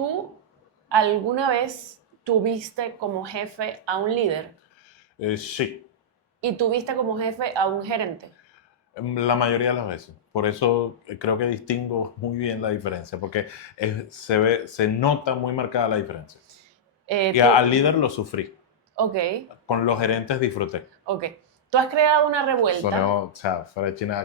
¿Tú alguna vez tuviste como jefe a un líder Sí, y tuviste como jefe a un gerente? la mayoría de las veces. Por eso creo que distingo muy bien la diferencia, porque se nota muy marcada la diferencia. Y Tú, al líder lo sufrí, ok, con los gerentes disfruté. ok. Tú has creado una revuelta, Sonó, o sea,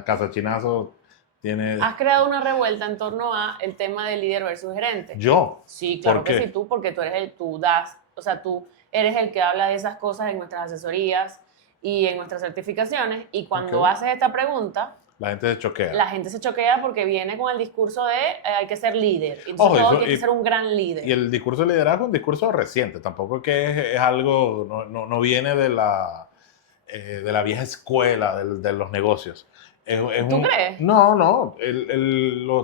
Casa Chinazo tiene... has creado una revuelta en torno a el tema del líder versus gerente. Yo, Sí, ¿por claro que sí, qué? tú, porque tú das, o sea, tú eres el que habla de esas cosas en nuestras asesorías y en nuestras certificaciones, y Ok. cuando haces esta pregunta, La gente se choquea. la gente se choquea porque viene con el discurso de hay que ser líder, y entonces Ojo, todo eso, tiene que ser un gran y líder. el discurso de liderazgo es un discurso reciente, tampoco es que es algo, no viene de la vieja escuela de los negocios. ¿Tú crees? No,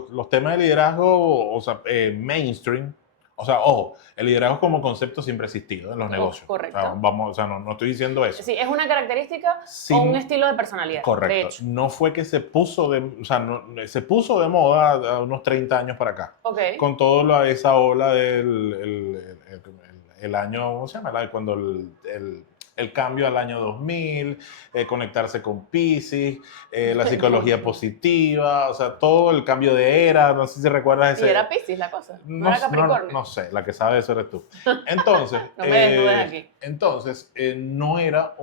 los temas de liderazgo, o sea, mainstream, o sea, ojo, el liderazgo como concepto siempre ha existido en los negocios. O sea, Correcto. vamos, o sea, no estoy diciendo eso. Sí, ¿es una característica o un Sin, estilo de personalidad? De correcto, hecho. no fue que se puso o sea, se puso de moda a unos 30 años para acá, Ok. con toda esa ola del el año, ¿cómo se llama? Cuando el cambio al año 2000, conectarse con Pisces, la psicología positiva, o sea, todo el cambio de era, no sé si recuerdas Y ese... era Piscis la cosa, no era Capricornio. No sé, la que sabe eso eres tú. Entonces, No me desnudes aquí. no era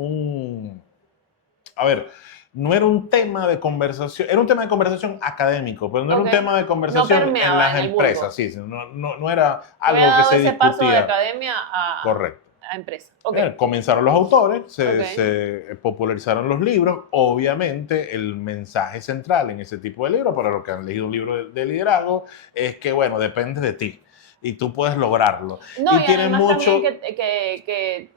a ver, no era un tema de conversación, era un tema de conversación académico, pero no era Ok. un tema de No conversación en permeaba las en el vulgo. empresas, sí, no era Tú habías algo que dado se ese paso de discutía. academia Correcto. a empresa. Ok. Comenzaron los autores, Ok. se popularizaron los libros, obviamente el mensaje central en ese tipo de libros, para los que han leído un libro de liderazgo, es que, bueno, depende de ti y tú puedes lograrlo. No, Y y tiene además también mucho... que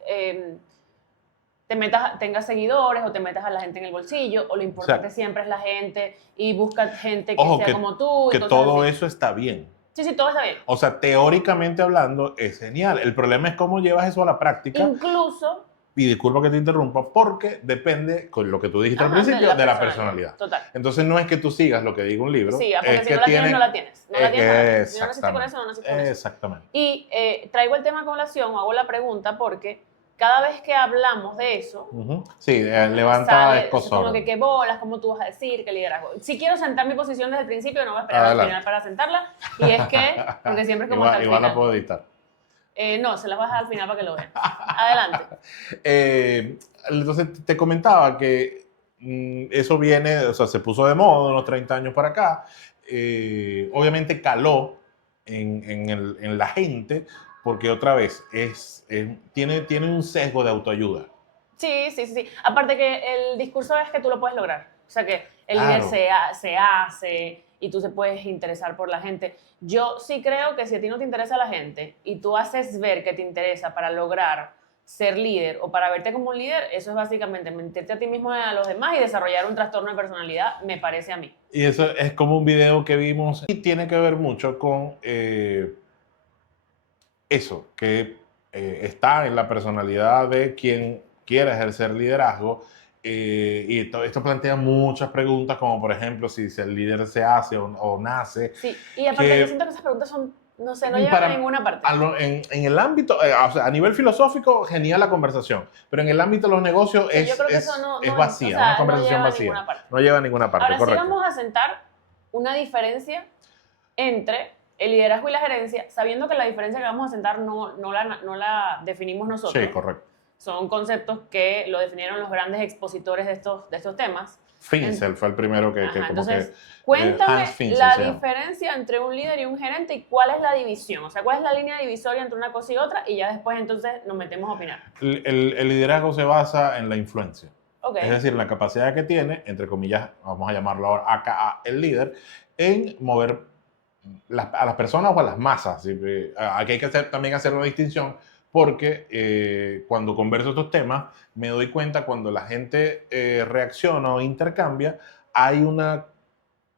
te metas, tengas seguidores o te metas a la gente en el bolsillo, o lo O sea, importante siempre es la gente y busca gente que ojo, sea como tú y que cosas todo así. eso está bien. Sí, sí, todo está bien. O sea, teóricamente hablando, es genial. El problema es cómo llevas eso a la práctica. Incluso, Y disculpa que te interrumpa, porque depende, con lo que tú dijiste al ajá, de principio, la de la personalidad. personalidad. Total. Entonces, no es que tú sigas lo que diga un libro, Sí, porque es si que no la tienes, no la tienes. No la tienes, no la tienes. Si no naciste con Exactamente. eso, no naciste con eso. Exactamente. Y traigo el tema a colación, hago la pregunta porque cada vez que hablamos de eso, Sí, levanta sale como escosor. que qué bolas, cómo tú vas a decir, qué liderazgo. Si quiero sentar mi posición desde el principio, no voy a esperar al final Adelante. para sentarla. Y es que, porque siempre es como hasta el Igual la final. puedo editar. No, se las vas a dejar al final para que lo vean. Adelante. Entonces, te comentaba que eso viene, o sea, se puso de moda unos 30 años para acá. Obviamente caló en la gente, porque otra vez tiene un sesgo de autoayuda. Sí, sí, sí, sí. Aparte que el discurso es que tú lo puedes lograr. O sea, que el líder Claro. se hace y tú se puedes interesar por la gente. Yo sí creo que si a ti no te interesa la gente y tú haces ver que te interesa para lograr ser líder o para verte como un líder, eso es básicamente mentirte a ti mismo y a los demás y desarrollar un trastorno de personalidad, me parece a mí. Y eso es como un video que vimos y tiene que ver mucho con eso, que está en la personalidad de quien quiera ejercer liderazgo. Y esto plantea muchas preguntas, como por ejemplo si el líder se hace o nace. Sí, y aparte yo siento Que que esas preguntas son, no sé, no llevan a ninguna parte. En el ámbito, o sea, a nivel filosófico, genial la conversación, pero en el ámbito de los negocios Sí, yo creo que eso es o vacía, sea, una no conversación lleva a vacía. ninguna parte. No lleva a ninguna parte, Ahora sí correcto. vamos a sentar una diferencia entre el liderazgo y la gerencia, sabiendo que la diferencia que vamos a sentar no la definimos nosotros. Sí, correcto. Son conceptos que lo definieron los grandes expositores de estos temas. Finzel fue el primero que como entonces, que... cuéntame Hans Finzel la se llama. diferencia entre un líder y un gerente y cuál es la división. O sea, cuál es la línea divisoria entre una cosa y otra y ya después entonces nos metemos a opinar. El liderazgo se basa en la influencia. Okay. Es decir, la capacidad que tiene, entre comillas, vamos a llamarlo ahora acá, el líder, en mover a las personas o a las masas. Aquí hay que también hacer una distinción porque cuando converso estos temas me doy cuenta cuando la gente reacciona o intercambia, hay una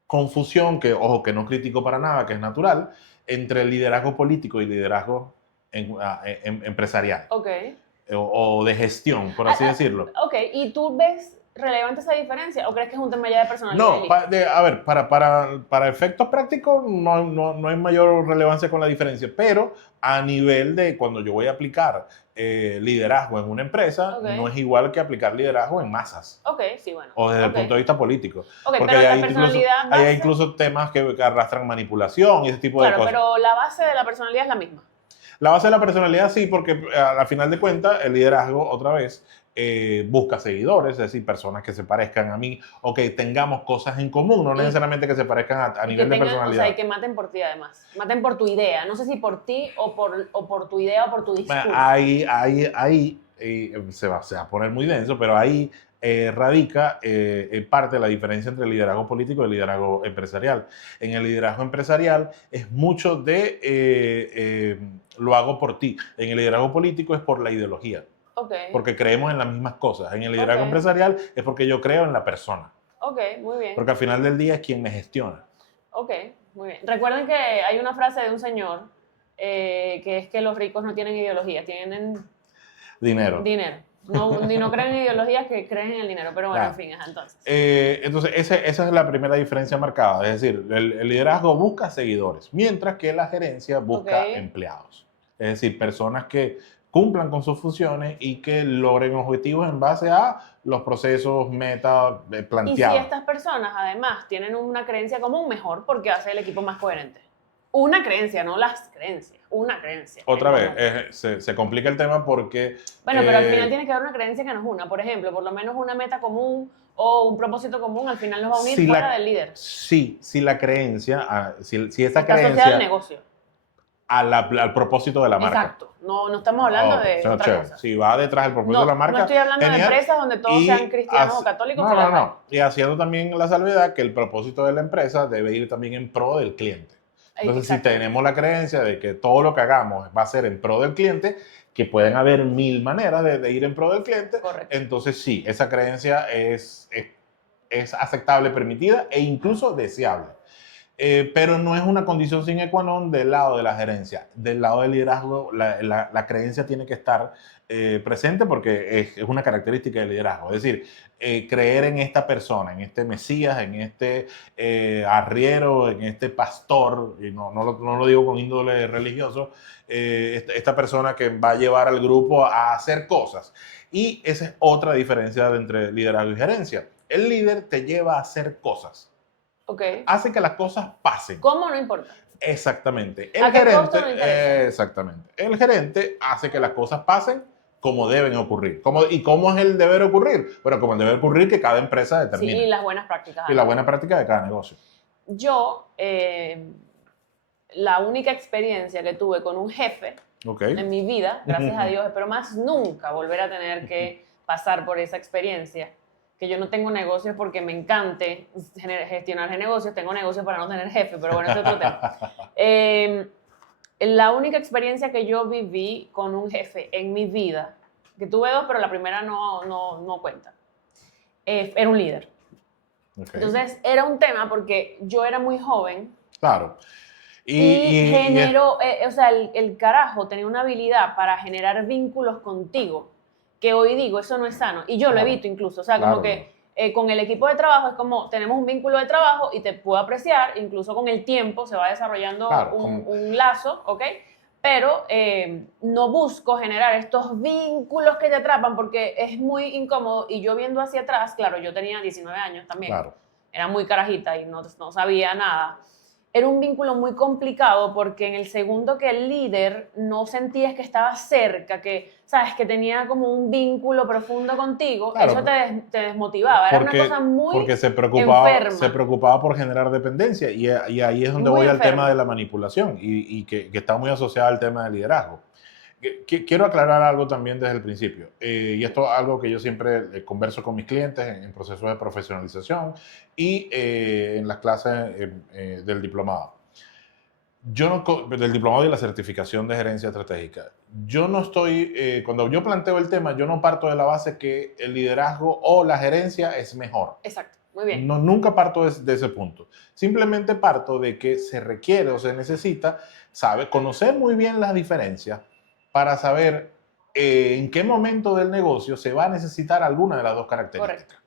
confusión que, ojo, que no critico para nada, que es natural, entre el liderazgo político y liderazgo empresarial Ok. o de gestión, por así decirlo. Ok, y tú ves relevante esa diferencia o crees que es un tema ya de personalidad? No, a ver, para efectos prácticos no hay mayor relevancia con la diferencia, pero a nivel de cuando yo voy a aplicar liderazgo en una empresa, Ok. no es igual que aplicar liderazgo en masas. Ok, sí, bueno. O desde el Ok. punto de vista político. Ok, Porque pero ahí la hay incluso, personalidad ahí base... hay incluso temas que arrastran manipulación y ese tipo de Claro, cosas. pero la base de la personalidad es la misma. La base de la personalidad sí, porque a final de cuentas el liderazgo otra vez busca seguidores, es decir, personas que se parezcan a mí o que tengamos cosas en común, no Y- necesariamente que se parezcan a Y nivel que de tengan, o personalidad. sea, y que maten por ti además. Maten por tu idea. No sé si por ti o por tu idea o por tu discurso. Ahí se va a poner muy denso, pero ahí radica parte de la diferencia entre el liderazgo político y el liderazgo empresarial. En el liderazgo empresarial es mucho de lo hago por ti. En el liderazgo político es por la ideología, Ok, porque creemos en las mismas cosas. En el liderazgo Ok. empresarial es porque yo creo en la persona, ok, muy bien. porque al final del día es quien me gestiona. Ok, muy bien. Recuerden que hay una frase de un señor que es que los ricos no tienen ideología, tienen Dinero. dinero. No creen en ideologías, que creen en el dinero. Pero bueno, Claro. en fin, ajá, entonces. Entonces, esa es la primera diferencia marcada. Es decir, el liderazgo busca seguidores, mientras que la gerencia busca Ok. empleados. Es decir, personas que cumplan con sus funciones y que logren objetivos en base a los procesos, metas Y si planteados. estas personas además tienen una creencia común, mejor porque hace el equipo más coherente. Una creencia, no las creencias, una creencia. Otra en vez, común. se complica el tema porque... Bueno, pero al final tiene que haber una creencia que nos una. Por ejemplo, por lo menos una meta común o un propósito común al final nos va a unir fuera del líder. Sí, si la creencia, si esa Está asociada al creencia negocio. al propósito de la marca. Exacto. No estamos hablando de Chévere. otra cosa. Si va detrás del propósito No, de la marca. no estoy hablando genial. de empresas donde todos Y sean cristianos o católicos. por la paz. Y haciendo también la salvedad que el propósito de la empresa debe ir también en pro del cliente. Entonces, si Exacto. tenemos la creencia de que todo lo que hagamos va a ser en pro del cliente, que pueden haber mil maneras de ir en pro del cliente, Correcto. entonces sí, esa creencia es aceptable, permitida e incluso deseable. Pero no es una condición sine qua non del lado de la gerencia. Del lado del liderazgo, la creencia tiene que estar presente porque es una característica del liderazgo. Es decir, creer en esta persona, en este Mesías, en este arriero, en este pastor, y no lo digo con índole religioso, esta persona que va a llevar al grupo a hacer cosas. Y esa es otra diferencia entre liderazgo y gerencia. El líder te lleva a hacer cosas. Ok. Hace que las cosas pasen. ¿Cómo? No importa. Exactamente. ¿A qué costo no interesa? Exactamente. El gerente hace que las cosas pasen como deben ocurrir. ¿Y cómo es el deber ocurrir? Bueno, como el deber ocurrir que cada empresa Sí, determina. y las buenas prácticas. Y la buena práctica de cada negocio. Yo, la única experiencia que tuve con un jefe Ok. en mi vida, gracias a Dios, espero más nunca volver a tener que pasar por esa experiencia, que yo no tengo negocios porque me encante gestionar negocios, tengo negocios para no tener jefe, pero bueno, ese es otro tema. La única experiencia que yo viví con un jefe en mi vida, que tuve dos, pero la primera no cuenta, era un líder. Okay. Entonces, era un tema porque yo era muy joven. Claro. Y generó, o sea, el carajo tenía una habilidad para generar vínculos contigo, que hoy digo, eso no es sano. Y yo lo evito incluso, o sea, como que con el equipo de trabajo es como, tenemos un vínculo de trabajo y te puedo apreciar, incluso con el tiempo se va desarrollando un lazo, ¿ok? Pero no busco generar estos vínculos que te atrapan porque es muy incómodo. Y yo viendo hacia atrás, claro, yo tenía 19 años también, era muy carajita y no sabía nada. Era un vínculo muy complicado porque en el segundo que el líder no sentías que estaba cerca, que, sabes, que tenía como un vínculo profundo contigo, eso te desmotivaba. Era una cosa muy porque se enferma. preocupaba por generar dependencia y ahí es donde voy al tema de la manipulación y que está muy asociada al tema del liderazgo. Quiero aclarar algo también desde el principio, y esto es algo que yo siempre converso con mis clientes en procesos de profesionalización y en las clases del diplomado. Del diplomado y la certificación de gerencia estratégica. Yo no estoy, cuando yo planteo el tema, yo no parto de la base que el liderazgo o la gerencia es mejor. Exacto, muy bien. Nunca parto de ese punto. Simplemente parto de que se requiere o se necesita conocer muy bien las diferencias para saber en qué momento del negocio se va a necesitar alguna de las dos características. Correcto.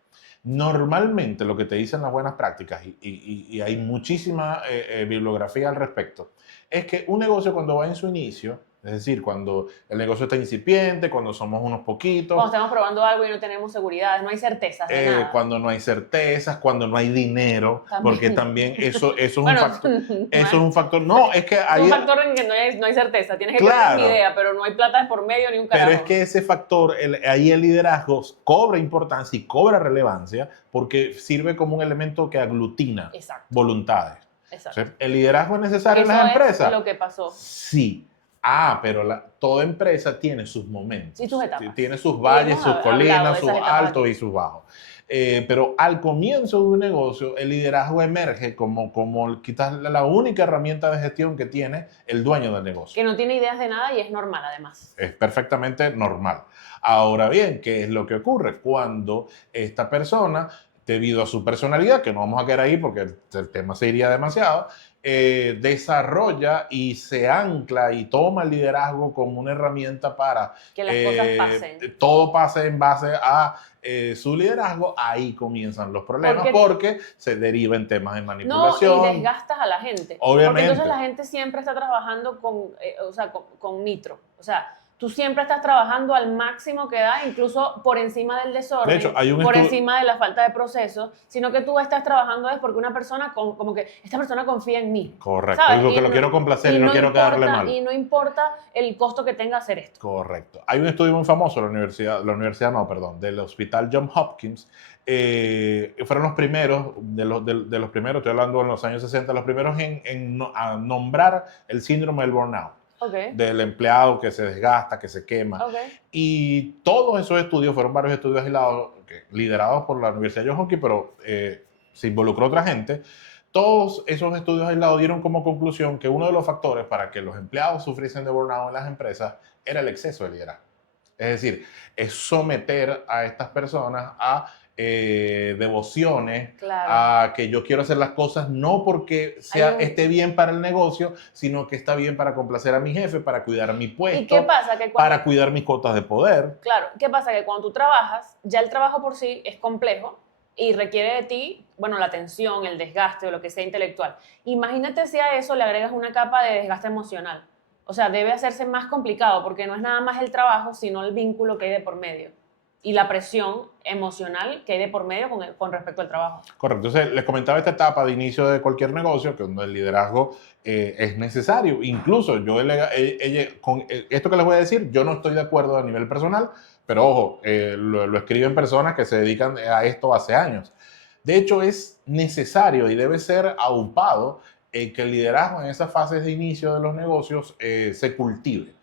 Normalmente lo que te dicen las buenas prácticas, y hay muchísima bibliografía al respecto, es que un negocio cuando va en su inicio, es decir, cuando el negocio está incipiente, cuando somos unos poquitos, Cuando estamos probando algo y no tenemos seguridad, no hay certezas de nada. cuando no hay certezas, cuando no hay dinero, porque también eso es un Bueno, factor. no Eso es- es un factor. No, es que es ahí. un factor en que no hay certeza. Tienes que Claro. tener una idea, pero no hay plata de por medio ni un carajo. Pero es que ese factor, ahí el liderazgo cobra importancia y cobra relevancia porque sirve como un elemento que aglutina Exacto, voluntades. exacto. O sea, ¿el liderazgo es necesario en Eso las es empresas? lo que pasó. Sí. Pero toda empresa tiene sus momentos. Y sus etapas. Tiene sus Y valles, hemos sus hablado de colinas, sus esas etapas altos aquí. y sus bajos. Pero al comienzo de un negocio, el liderazgo emerge como quizás la única herramienta de gestión que tiene el dueño del negocio. Que no tiene ideas de nada y es normal además. Es perfectamente normal. Ahora bien, ¿qué es lo que ocurre? Cuando esta persona, debido a su personalidad, que no vamos a quedar ahí porque el tema se iría demasiado, desarrolla y se ancla y toma el liderazgo como una herramienta para que las cosas pasen. todo pase en base a su liderazgo, ahí comienzan los problemas porque se deriva en temas de manipulación. No, y desgastas a la gente. Obviamente. Porque entonces la gente siempre está trabajando con nitro. O sea, tú siempre estás trabajando al máximo que da, incluso por encima del desorden, de hecho, hay un por encima de la falta de proceso, sino que tú estás trabajando es porque una persona, como que esta persona confía en mí. Correcto, ¿sabes? digo que lo quiero complacer y no quiero quedarle mal. Y no importa el costo que tenga hacer esto. Correcto. Hay un estudio muy famoso del Hospital Johns Hopkins. Fueron los primeros, de los primeros, estoy hablando en los años 60, los primeros a nombrar el síndrome del burnout. Okay. Del empleado que se desgasta, que se quema. Okay. Y todos esos estudios, fueron varios estudios liderados por la Universidad de Johns Hopkins, pero se involucró otra gente. Todos esos estudios aislados dieron como conclusión que uno de los factores para que los empleados sufriesen de burnout en las empresas era el exceso de liderazgo. Es decir, es someter a estas personas a devociones, claro, a que yo quiero hacer las cosas no porque esté bien para el negocio, sino que está bien para complacer a mi jefe, para cuidar mi puesto, ¿y qué pasa? para cuidar mis cuotas de poder. Claro, ¿qué pasa? Que cuando tú trabajas, ya el trabajo por sí es complejo y requiere de ti, bueno, la atención, el desgaste o lo que sea intelectual. Imagínate si a eso le agregas una capa de desgaste emocional. O sea, debe hacerse más complicado porque no es nada más el trabajo, sino el vínculo que hay de por medio y la presión emocional que hay de por medio con respecto al trabajo. Correcto. Entonces, les comentaba esta etapa de inicio de cualquier negocio, que donde el liderazgo es necesario. Incluso con esto que les voy a decir, yo no estoy de acuerdo a nivel personal, pero ojo, lo escriben personas que se dedican a esto hace años. De hecho, es necesario y debe ser aupado que el liderazgo en esas fases de inicio de los negocios se cultive.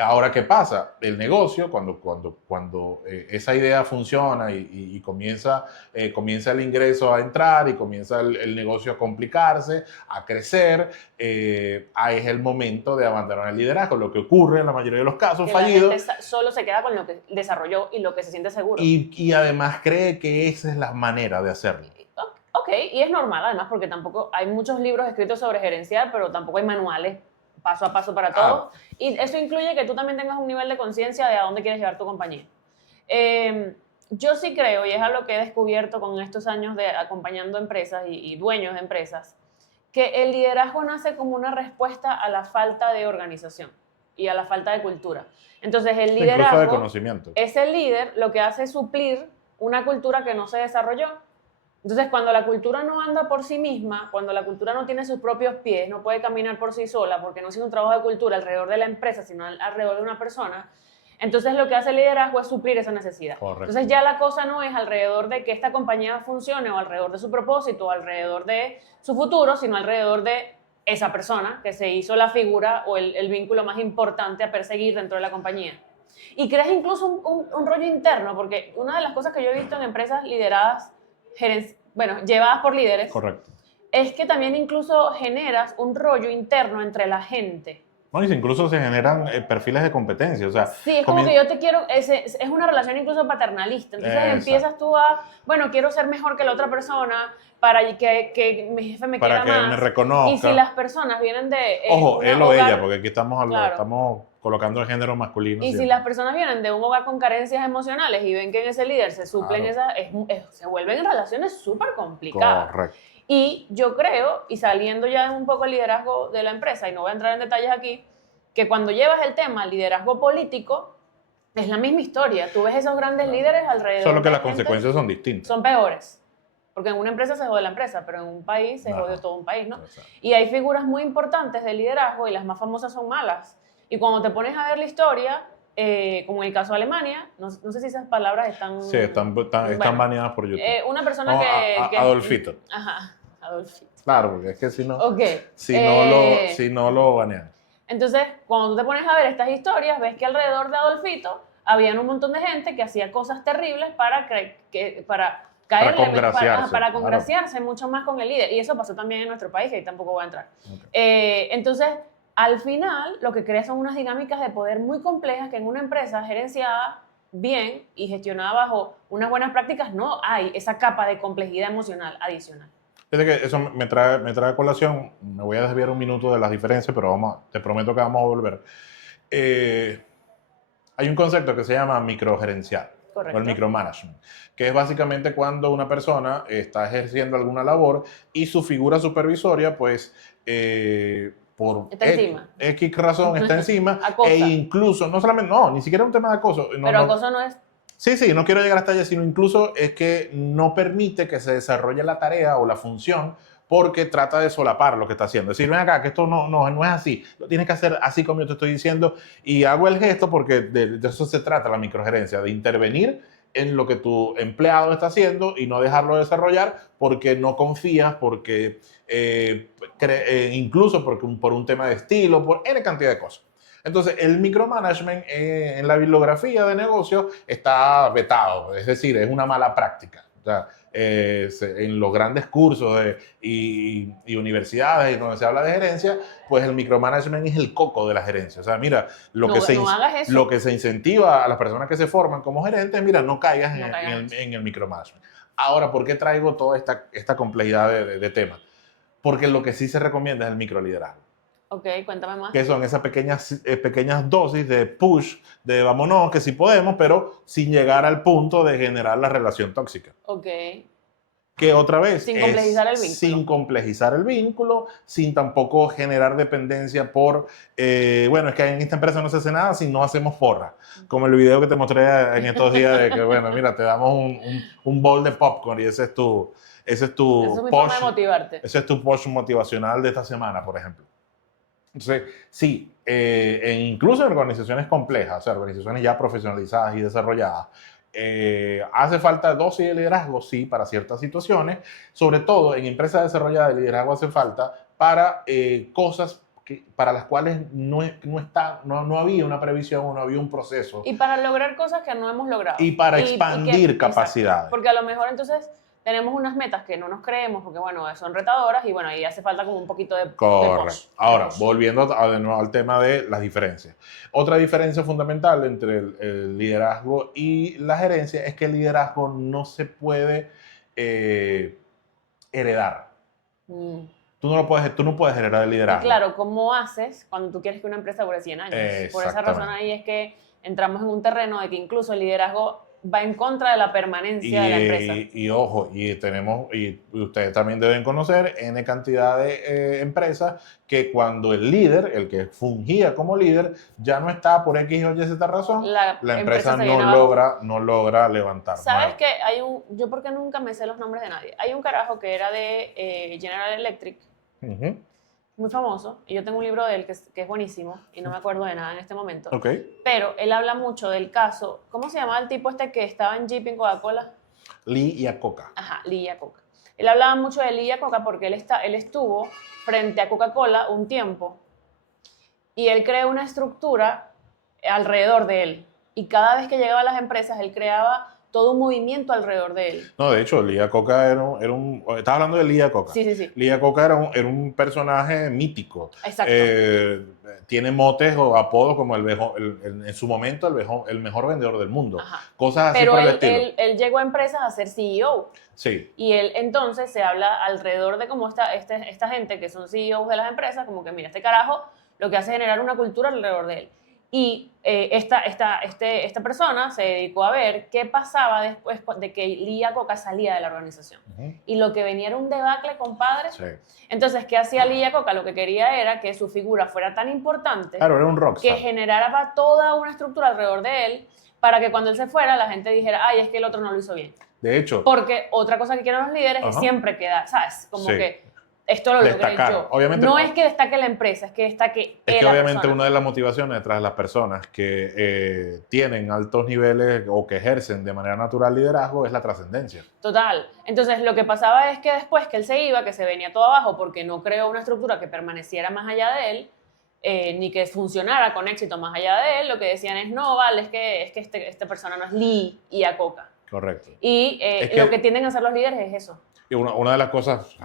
Ahora, ¿qué pasa? El negocio, cuando esa idea funciona y comienza el ingreso a entrar y comienza el negocio a complicarse, a crecer, ahí es el momento de abandonar el liderazgo. Lo que ocurre en la mayoría de los casos que fallidos. La gente solo se queda con lo que desarrolló y lo que se siente seguro. Y además cree que esa es la manera de hacerlo. Ok, y es normal además porque tampoco hay muchos libros escritos sobre gerenciar, pero tampoco hay manuales paso a paso para todo. Y eso incluye que tú también tengas un nivel de conciencia de a dónde quieres llevar tu compañía. Yo sí creo, y es algo que he descubierto con estos años de acompañando empresas y dueños de empresas, que el liderazgo nace como una respuesta a la falta de organización y a la falta de cultura. Entonces el liderazgo, incluso de conocimiento. Ese líder lo que hace es suplir una cultura que no se desarrolló. Entonces, cuando la cultura no anda por sí misma, cuando la cultura no tiene sus propios pies, no puede caminar por sí sola, porque no es un trabajo de cultura alrededor de la empresa, sino alrededor de una persona, entonces lo que hace el liderazgo es suplir esa necesidad. Correcto. Entonces ya la cosa no es alrededor de que esta compañía funcione o alrededor de su propósito o alrededor de su futuro, sino alrededor de esa persona que se hizo la figura o el vínculo más importante a perseguir dentro de la compañía. Y creas incluso un rollo interno, porque una de las cosas que yo he visto en empresas lideradas, llevadas por líderes, correcto, es que también incluso generas un rollo interno entre la gente. No, y incluso se generan perfiles de competencia. O sea, Sí, es como que yo te quiero, es una relación incluso paternalista. Entonces empiezas tú a, bueno, quiero ser mejor que la otra persona para que mi jefe me para quiera que me más. reconozca. Y si las personas vienen de Ojo, un él o hogar, ella, porque aquí estamos, claro, estamos colocando el género masculino. y si siempre. las personas vienen de un hogar con carencias emocionales y ven que en ese líder se suplen Claro. se vuelven relaciones súper complicadas. Correcto. Y yo creo, y saliendo ya un poco el liderazgo de la empresa, y no voy a entrar en detalles aquí, que cuando llevas el tema al liderazgo político, es la misma historia. Tú ves esos grandes Claro. líderes alrededor Solo que de las gente, consecuencias son distintas. son peores. Porque en una empresa se jode la empresa, pero en un país se jode Ajá. todo un país, ¿no? Exacto. Y hay figuras muy importantes de liderazgo y las más famosas son malas. Y cuando te pones a ver la historia, como en el caso de Alemania, no sé si esas palabras están... Sí, están bueno, baneadas por YouTube. una persona No, que... Adolfito. Ajá, Adolfito. Claro, porque es que si no, Ok. si no lo banean. Entonces, cuando tú te pones a ver estas historias, ves que alrededor de Adolfito habían un montón de gente que hacía cosas terribles para caerle, congraciarse, para claro. congraciarse mucho más con el líder. Y eso pasó también en nuestro país, que ahí tampoco voy a entrar. Okay. Entonces, al final, lo que crea son unas dinámicas de poder muy complejas que en una empresa gerenciada bien y gestionada bajo unas buenas prácticas no hay esa capa de complejidad emocional adicional. Fíjate que eso me trae a colación, me voy a desviar un minuto de las diferencias, pero te prometo que vamos a volver. Hay un concepto que se llama microgerencial. Correcto. O el micromanagement, que es básicamente cuando una persona está ejerciendo alguna labor y su figura supervisoria, pues, por X razón está encima, e incluso, no solamente, no, ni siquiera un tema de acoso. No, pero acoso no es... Sí, no quiero llegar hasta allá, sino incluso es que no permite que se desarrolle la tarea o la función porque trata de solapar lo que está haciendo. Es decir, ven acá, que esto no es así, lo tienes que hacer así como yo te estoy diciendo, y hago el gesto porque de eso se trata la microgerencia, de intervenir en lo que tu empleado está haciendo y no dejarlo desarrollar porque no confías, porque incluso por un tema de estilo, por N cantidad de cosas. Entonces, el micromanagement en la bibliografía de negocios está vetado, es decir, es una mala práctica. O sea, en los grandes cursos y universidades donde se habla de gerencia, pues el micromanagement es el coco de la gerencia. O sea, mira, lo que se incentiva a las personas que se forman como gerentes, mira, no caigas en el micromanagement. Ahora, ¿por qué traigo toda esta complejidad de temas? Porque lo que sí se recomienda es el microliderazgo. Ok, cuéntame más. Que son esas pequeñas dosis de push, de vámonos, que sí podemos, pero sin llegar al punto de generar la relación tóxica. Ok. Que otra vez, sin complejizar el vínculo. Sin complejizar el vínculo, sin tampoco generar dependencia por, bueno, es que en esta empresa no se hace nada si no hacemos porra. Como el video que te mostré en estos días de que, bueno, mira, te damos un bowl de popcorn y ese es tu forma de motivarte. Ese es tu push motivacional de esta semana, por ejemplo. Entonces, sí, incluso en organizaciones complejas, o sea, organizaciones ya profesionalizadas y desarrolladas, hace falta dosis de liderazgo, sí, para ciertas situaciones, sobre todo en empresas desarrolladas el liderazgo hace falta para cosas para las cuales no había una previsión o no había un proceso. Y para lograr cosas que no hemos logrado. Y para expandir capacidades. Exacto, porque a lo mejor entonces tenemos unas metas que no nos creemos porque, bueno, son retadoras y, bueno, ahí hace falta como un poquito de... Correcto. Ahora, volviendo de nuevo al tema de las diferencias. Otra diferencia fundamental entre el liderazgo y la gerencia es que el liderazgo no se puede heredar. Tú no puedes heredar el liderazgo. Y claro, ¿cómo haces cuando tú quieres que una empresa dure 100 años? Por esa razón ahí es que entramos en un terreno de que incluso el liderazgo va en contra de la permanencia de la empresa. Y ojo, y ustedes también deben conocer N cantidad de empresas que cuando el líder, el que fungía como líder, ya no está por X o Y Z razón, la empresa no logra levantar. ¿Sabes qué? Yo porque nunca me sé los nombres de nadie. Hay un carajo que era de General Electric, muy famoso, y yo tengo un libro de él que es buenísimo, y no me acuerdo de nada en este momento. Okay. Pero él habla mucho del caso, ¿cómo se llamaba el tipo este que estaba en Jeep en Coca-Cola? Lee Iacocca. Ajá, Lee Iacocca. Él hablaba mucho de Lee Iacocca porque él estuvo frente a Coca-Cola un tiempo, y él creó una estructura alrededor de él, y cada vez que llegaba a las empresas, él creaba todo un movimiento alrededor de él. No, de hecho, Lee Iacocca estás hablando de Lee Iacocca. Sí, sí, sí. Lee Iacocca era un personaje mítico. Exacto. Tiene motes o apodos como en su momento el mejor vendedor del mundo. Ajá. Cosas así Pero por el estilo. él llegó a empresas a ser CEO. Sí, Y él entonces se habla alrededor de cómo esta gente que son CEOs de las empresas, como que mira, este carajo lo que hace es generar una cultura alrededor de él. Y esta persona se dedicó a ver qué pasaba después de que Lee Iacocca salía de la organización. Y lo que venía era un debacle, compadre. sí. Entonces, ¿qué hacía Lee Iacocca? Lo que quería era que su figura fuera tan importante Claro, era un rockstar. que generara toda una estructura alrededor de él para que cuando él se fuera la gente dijera, ay, es que el otro no lo hizo bien. De hecho, Porque otra cosa que quieren los líderes es siempre quedar, ¿sabes? Como Sí. que esto lo logré Destacar. yo. Obviamente, no es que destaque la empresa, es que destaque es que la obviamente persona. una de las motivaciones detrás de las personas que tienen altos niveles o que ejercen de manera natural liderazgo es la trascendencia. Total. Entonces, lo que pasaba es que después que él se iba, que se venía todo abajo porque no creó una estructura que permaneciera más allá de él, ni que funcionara con éxito más allá de él, lo que decían es, no, vale, es que esta persona no es Lee Iacocca. Correcto. Y lo que tienden a hacer los líderes es eso. Y una de las cosas,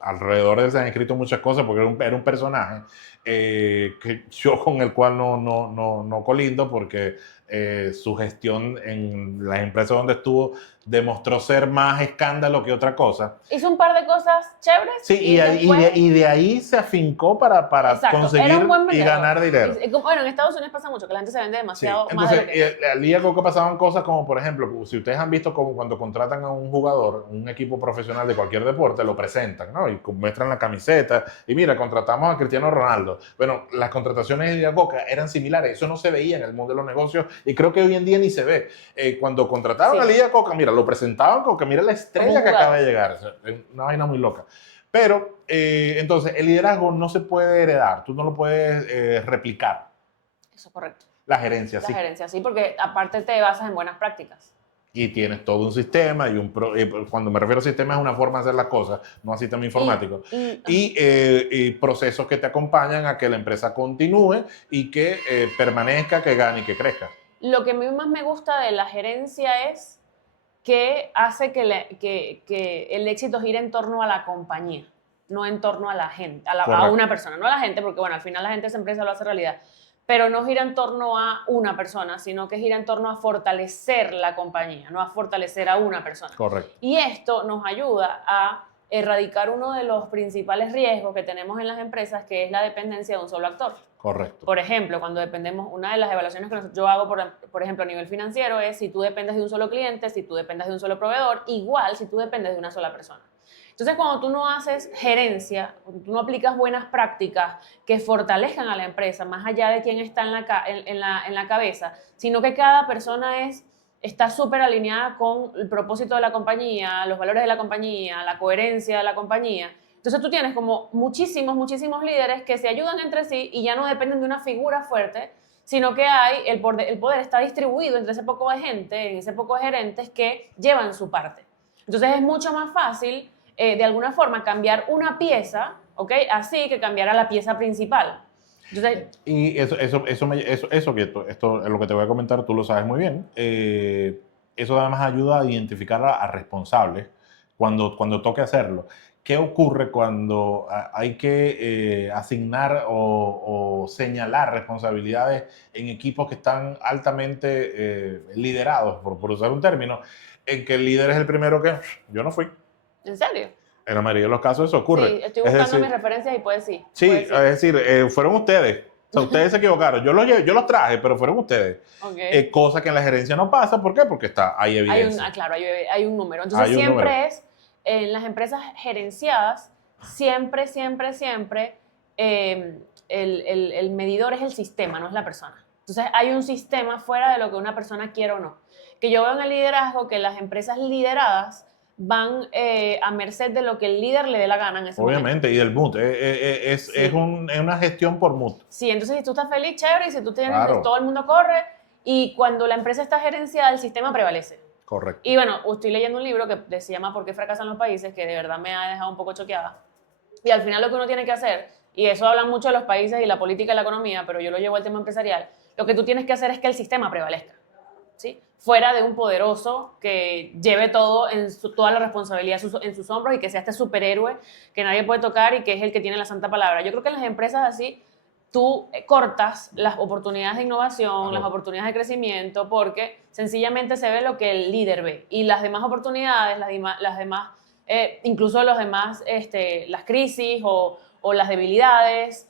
alrededor de él se han escrito muchas cosas porque era un personaje que yo con el cual no colindo porque su gestión en las empresas donde estuvo demostró ser más escándalo que otra cosa. Hizo un par de cosas chéveres. Sí, y de ahí se afincó para Exacto, conseguir era un buen y vendedor. ganar dinero. Bueno, en Estados Unidos pasa mucho que la gente se vende demasiado Sí. más de lo Entonces, que al día que pasaban cosas como, por ejemplo, si ustedes han visto como cuando contratan a un jugador, un equipo profesional de cualquier deporte, lo presentan, ¿no? Y muestran la camiseta. Y mira, contratamos a Cristiano Ronaldo. Bueno, las contrataciones de Iacocca eran similares. Eso no se veía en el mundo de los negocios y creo que hoy en día ni se ve. Cuando contrataron a Iacocca, mira, lo presentaban como que mira la estrella que acaba de llegar. O sea, una vaina muy loca. Pero, entonces, el liderazgo no se puede heredar. Tú no lo puedes replicar. Eso es correcto. La gerencia, sí. La gerencia, sí, porque aparte te basas en buenas prácticas. Y tienes todo un sistema y cuando me refiero a sistema es una forma de hacer las cosas, no a sistema informático. Y procesos que te acompañan a que la empresa continúe y que permanezca, que gane y que crezca. Lo que a mí más me gusta de la gerencia es que hace que el éxito gire en torno a la compañía, no en torno a la gente, a una persona, no a la gente, porque bueno, al final la gente de esa empresa lo hace realidad, pero no gira en torno a una persona, sino que gira en torno a fortalecer la compañía, no a fortalecer a una persona. Correcto. Y esto nos ayuda a erradicar uno de los principales riesgos que tenemos en las empresas, que es la dependencia de un solo actor. Correcto. Por ejemplo, cuando dependemos, una de las evaluaciones que yo hago, por ejemplo, a nivel financiero, es si tú dependes de un solo cliente, si tú dependes de un solo proveedor, igual si tú dependes de una sola persona. Entonces, cuando tú no haces gerencia, cuando tú no aplicas buenas prácticas que fortalezcan a la empresa, más allá de quién está en la cabeza, sino que cada persona está súper alineada con el propósito de la compañía, los valores de la compañía, la coherencia de la compañía. Entonces tú tienes como muchísimos líderes que se ayudan entre sí y ya no dependen de una figura fuerte, sino que el poder está distribuido entre ese poco de gente, en ese poco de gerentes que llevan su parte. Entonces es mucho más fácil, de alguna forma, cambiar una pieza, ¿ok? Así que cambiar a la pieza principal. Entonces, y esto es lo que te voy a comentar, tú lo sabes muy bien. Eso además ayuda a identificar a responsables cuando toque hacerlo. ¿Qué ocurre cuando hay que asignar o señalar responsabilidades en equipos que están altamente liderados, por usar un término, en que el líder es el primero que yo no fui? ¿en serio? En la mayoría de los casos eso ocurre. Sí, estoy buscando mis referencias y pues sí. Sí, es decir, fueron ustedes. O sea, ustedes se equivocaron. Yo los traje, pero fueron ustedes. Okay. Cosa que en la gerencia no pasa. ¿Por qué? Porque hay evidencia. Claro, hay un número. Entonces siempre en las empresas gerenciadas, siempre, el medidor es el sistema, no es la persona. Entonces hay un sistema fuera de lo que una persona quiere o no. Que yo veo en el liderazgo que las empresas lideradas van a merced de lo que el líder le dé la gana en ese momento. Obviamente, y del mood. Es una gestión por mood. Sí, entonces si tú estás feliz, chévere, y si tú tienes, todo el mundo corre, y cuando la empresa está gerenciada, el sistema prevalece. Correcto. Y bueno, estoy leyendo un libro que se llama ¿Por qué fracasan los países?, que de verdad me ha dejado un poco choqueada. Y al final lo que uno tiene que hacer, y eso habla mucho de los países y la política y la economía, pero yo lo llevo al tema empresarial, lo que tú tienes que hacer es que el sistema prevalezca. ¿sí? Fuera de un poderoso que lleve todo toda la responsabilidad en sus hombros y que sea este superhéroe que nadie puede tocar y que es el que tiene la santa palabra. Yo creo que en las empresas así tú cortas las oportunidades de innovación, las oportunidades de crecimiento, porque sencillamente se ve lo que el líder ve. Y las demás oportunidades, las demás, incluso los demás, las crisis o las debilidades,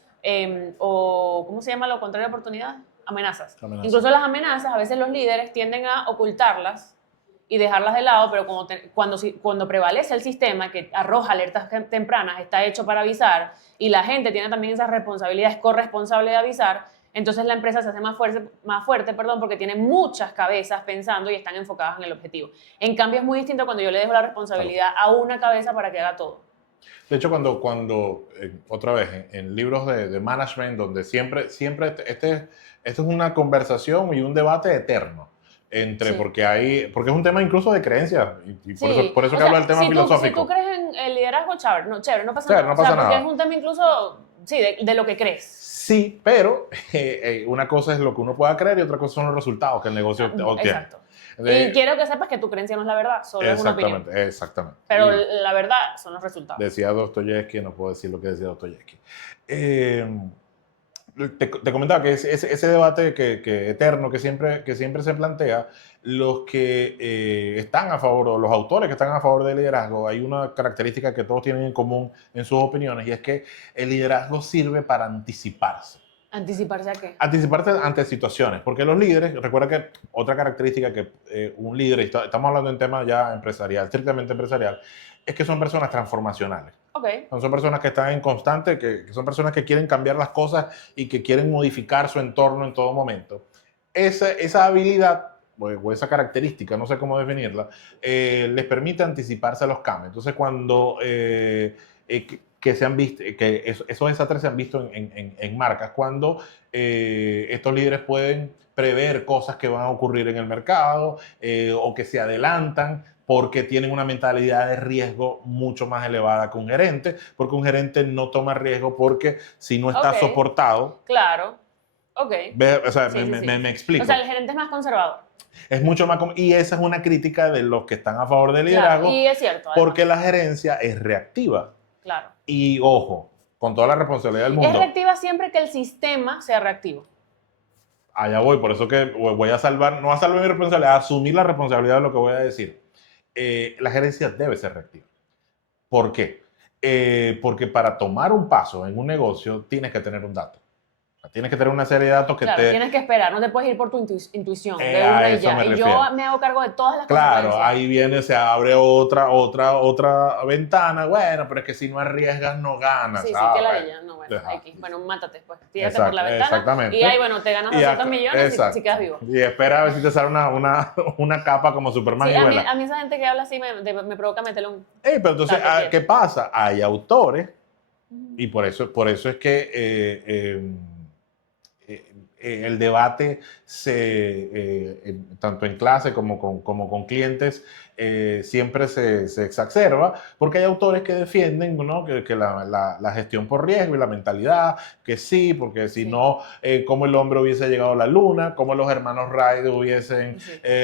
o ¿cómo se llama lo contrario de oportunidades? Amenazas. Incluso las amenazas, a veces los líderes tienden a ocultarlas y dejarlas de lado, pero cuando prevalece el sistema que arroja alertas tempranas, está hecho para avisar, y la gente tiene también esa responsabilidad, es corresponsable de avisar, entonces la empresa se hace más fuerte, porque tiene muchas cabezas pensando y están enfocadas en el objetivo. En cambio, es muy distinto cuando yo le dejo la responsabilidad a una cabeza para que haga todo. De hecho, cuando otra vez, en libros de management, donde siempre esto es una conversación y un debate eterno. Sí. Porque es un tema incluso de creencias, y Sí. por eso que hablo del tema filosófico. Si tú crees en el liderazgo, chévere, no pasa Chévere, nada. no pasa porque nada. es un tema incluso, sí, de lo que crees. Sí, pero una cosa es lo que uno pueda creer y otra cosa son los resultados que el negocio obtiene. Exacto. Y quiero que sepas que tu creencia no es la verdad, solo es una opinión. Exactamente. Pero la verdad son los resultados. Decía Dostoyevsky, no puedo decir lo que decía Dostoyevsky. Te comentaba que ese debate que eterno que siempre se plantea, los que están a favor, o los autores que están a favor del liderazgo, hay una característica que todos tienen en común en sus opiniones, y es que el liderazgo sirve para anticiparse. ¿Anticiparse a qué? Anticiparse ante situaciones, porque los líderes, recuerda que otra característica que un líder, estamos hablando en tema ya empresarial, estrictamente empresarial, es que son personas transformacionales. Okay. Son personas que están en constante, que son personas que quieren cambiar las cosas y que quieren modificar su entorno en todo momento. Esa habilidad o esa característica, no sé cómo definirla, les permite anticiparse a los cambios. Entonces, cuando que se han visto, que esos desastres se han visto en marcas, cuando estos líderes pueden prever cosas que van a ocurrir en el mercado o que se adelantan porque tienen una mentalidad de riesgo mucho más elevada que un gerente, porque un gerente no toma riesgo porque si no está soportado... Claro, ok. O sea, sí, me explico. O sea, el gerente es más conservador. Es mucho más... Y esa es una crítica de los que están a favor del liderazgo. Claro, y es cierto. Además. Porque la gerencia es reactiva. Claro. Y ojo, con toda la responsabilidad del mundo. Es reactiva siempre que el sistema sea reactivo. Allá voy, por eso que voy a salvar, no a salvar mi responsabilidad, a asumir la responsabilidad de lo que voy a decir. La gerencia debe ser reactiva. ¿Por qué? Porque para tomar un paso en un negocio tienes que tener un dato. Tienes que tener una serie de datos que tienes que esperar, no te puedes ir por tu intuición. De una y ya. Y yo me hago cargo de todas las cosas. Claro, ahí viene, se abre otra ventana. Bueno, pero es que si no arriesgas, no ganas. Sí, que la de ella. No, bueno, bueno, mátate, pues. Tírate por la ventana. Exactamente. Y ahí, bueno, te ganas 200 millones si quedas vivo. Y espera a ver si te sale una capa como Superman. Sí, a mí esa gente que habla así me provoca meterle un... Pero entonces, ¿qué pasa? Hay autores, y por eso es que... el debate tanto en clase como con clientes siempre se exacerba, porque hay autores que defienden, ¿no? que la gestión por riesgo y la mentalidad, que sí, porque si no, como el hombre hubiese llegado a la luna, como los hermanos Wright hubiesen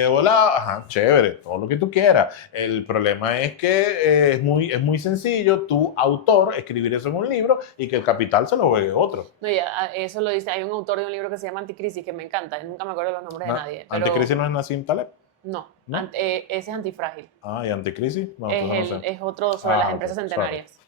volado, ajá, chévere, todo lo que tú quieras. El problema es que es muy sencillo, tu autor, escribir eso en un libro y que el capital se lo juegue otro. No, ya, eso lo dice, hay un autor de un libro que se llama Anticrisis, que me encanta, nunca me acuerdo los nombres de nadie. Pero... ¿Anticrisis no es Nassim Taleb? No. Ese es Antifrágil. ¿Y Anticrisis? No, no sé. Es otro sobre las empresas centenarias.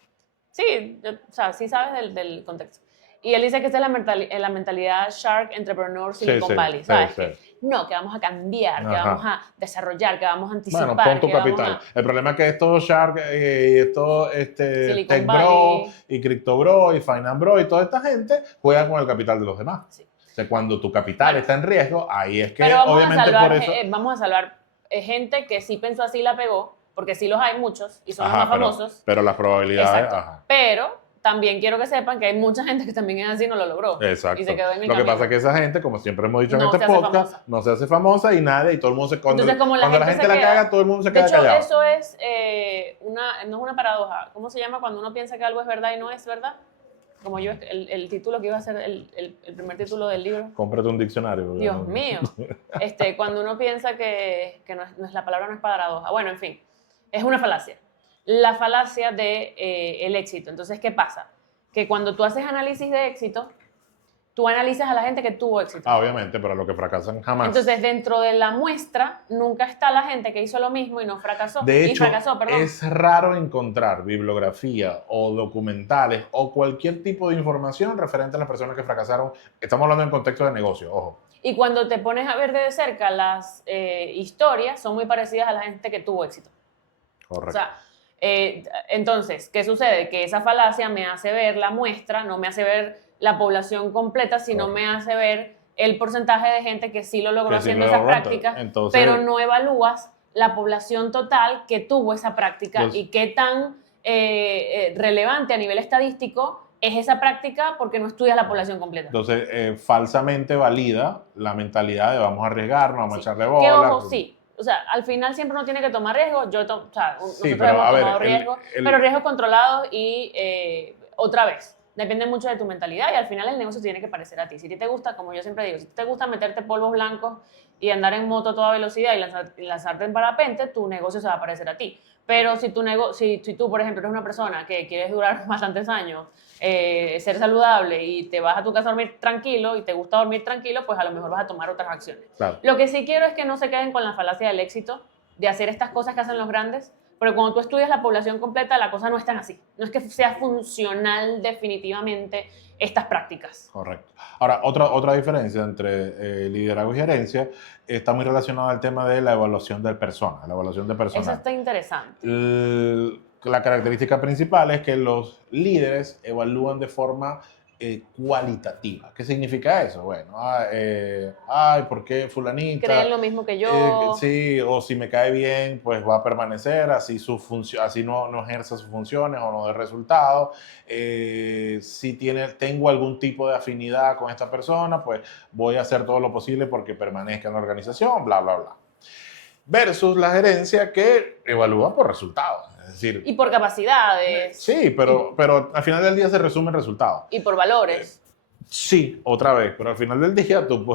Sí, o sea, sí sabes del contexto. Y él dice que esta es la mentalidad Shark Entrepreneur Silicon Valley, ¿sabes? Que vamos a cambiar, que vamos a desarrollar, que vamos a anticipar. Bueno, pon tu capital. El problema es que estos Shark y estos Tech Bro y Crypto Bro y Finance Bro y toda esta gente juegan con el capital de los demás. Sí. O sea, cuando tu capital está en riesgo, ahí es que obviamente por eso... Vamos a salvar gente que sí pensó así y la pegó, porque sí los hay muchos y son los más famosos. Pero las probabilidades... Pero también quiero que sepan que hay mucha gente que también es así y no lo logró. Exacto. Y se quedó en el Lo que camino. pasa es que esa gente, como siempre hemos dicho en este podcast, no se hace famosa y nadie, y todo el mundo se... Cuando la gente la caga, todo el mundo se queda callado. De hecho, eso es no es una paradoja. ¿Cómo se llama cuando uno piensa que algo es verdad y no es verdad? como yo, el título que iba a ser el primer título del libro. Cómprate un diccionario. Dios mío. Cuando uno piensa que no es la palabra no es paradoja. Bueno, en fin, es una falacia. La falacia de el éxito. Entonces, ¿qué pasa? Que cuando tú haces análisis de éxito, tú analizas a la gente que tuvo éxito. Obviamente, pero los que fracasan jamás. Entonces, dentro de la muestra, nunca está la gente que hizo lo mismo y no fracasó. De hecho, fracasó, es raro encontrar bibliografía o documentales o cualquier tipo de información referente a las personas que fracasaron. Estamos hablando en contexto de negocio, ojo. Y cuando te pones a ver de cerca las historias, son muy parecidas a la gente que tuvo éxito. Correcto. O sea, entonces, ¿qué sucede? Que esa falacia me hace ver la muestra, no me hace ver la población completa, sino me hace ver el porcentaje de gente que sí lo logró haciendo esas prácticas, pero no evalúas la población total que tuvo esa práctica y qué tan relevante a nivel estadístico es esa práctica porque no estudias la población completa. Entonces, falsamente valida la mentalidad de vamos a arriesgarnos, vamos a echarle bola. Que ojo, sí. O sea, al final siempre uno tiene que tomar riesgo. Nosotros hemos tomado riesgos, pero riesgos controlados y otra vez, depende mucho de tu mentalidad y al final el negocio tiene que parecer a ti. Si a ti te gusta, como yo siempre digo, si te gusta meterte polvos blancos y andar en moto a toda velocidad y lanzarte en parapente, tu negocio se va a parecer a ti. Pero si tú, por ejemplo, eres una persona que quieres durar bastantes años, ser saludable y te vas a tu casa a dormir tranquilo y te gusta dormir tranquilo, pues a lo mejor vas a tomar otras acciones. Claro. Lo que sí quiero es que no se queden con la falacia del éxito, de hacer estas cosas que hacen los grandes, porque cuando tú estudias la población completa, la cosa no es tan así. No es que sea funcional definitivamente estas prácticas. Correcto. Ahora, otra diferencia entre liderazgo y gerencia está muy relacionada al tema de la evaluación del persona, la evaluación de personal. Eso está interesante. La característica principal es que los líderes evalúan de forma cualitativa. ¿Qué significa eso? Bueno, ¿por qué fulanita? Creen lo mismo que yo. Sí, o si me cae bien, pues va a permanecer, así no ejerza sus funciones o no dé resultados. Si tengo algún tipo de afinidad con esta persona, pues voy a hacer todo lo posible porque permanezca en la organización, bla, bla, bla. Versus la gerencia que evalúa por resultados. Es decir, y por capacidades. Sí, pero al final del día se resume en resultados. Y por valores. Sí, otra vez, pero al final del día tú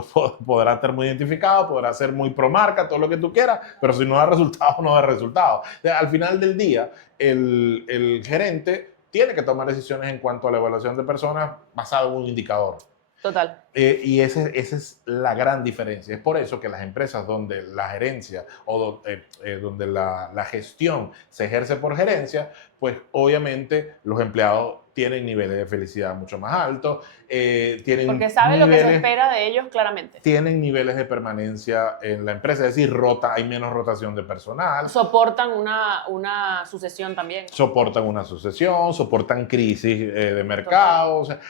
podrás estar muy identificado, podrás ser muy pro marca, todo lo que tú quieras, pero si no da resultados, no da resultados. Al final del día, el gerente tiene que tomar decisiones en cuanto a la evaluación de personas basado en un indicador. Total. Y esa es la gran diferencia. Es por eso que las empresas donde la gerencia o donde la gestión se ejerce por gerencia, pues obviamente los empleados tienen niveles de felicidad mucho más altos. Porque saben lo que se espera de ellos claramente. Tienen niveles de permanencia en la empresa, es decir, hay menos rotación de personal. Soportan una sucesión también. Soportan una sucesión, soportan crisis de mercado. O sea,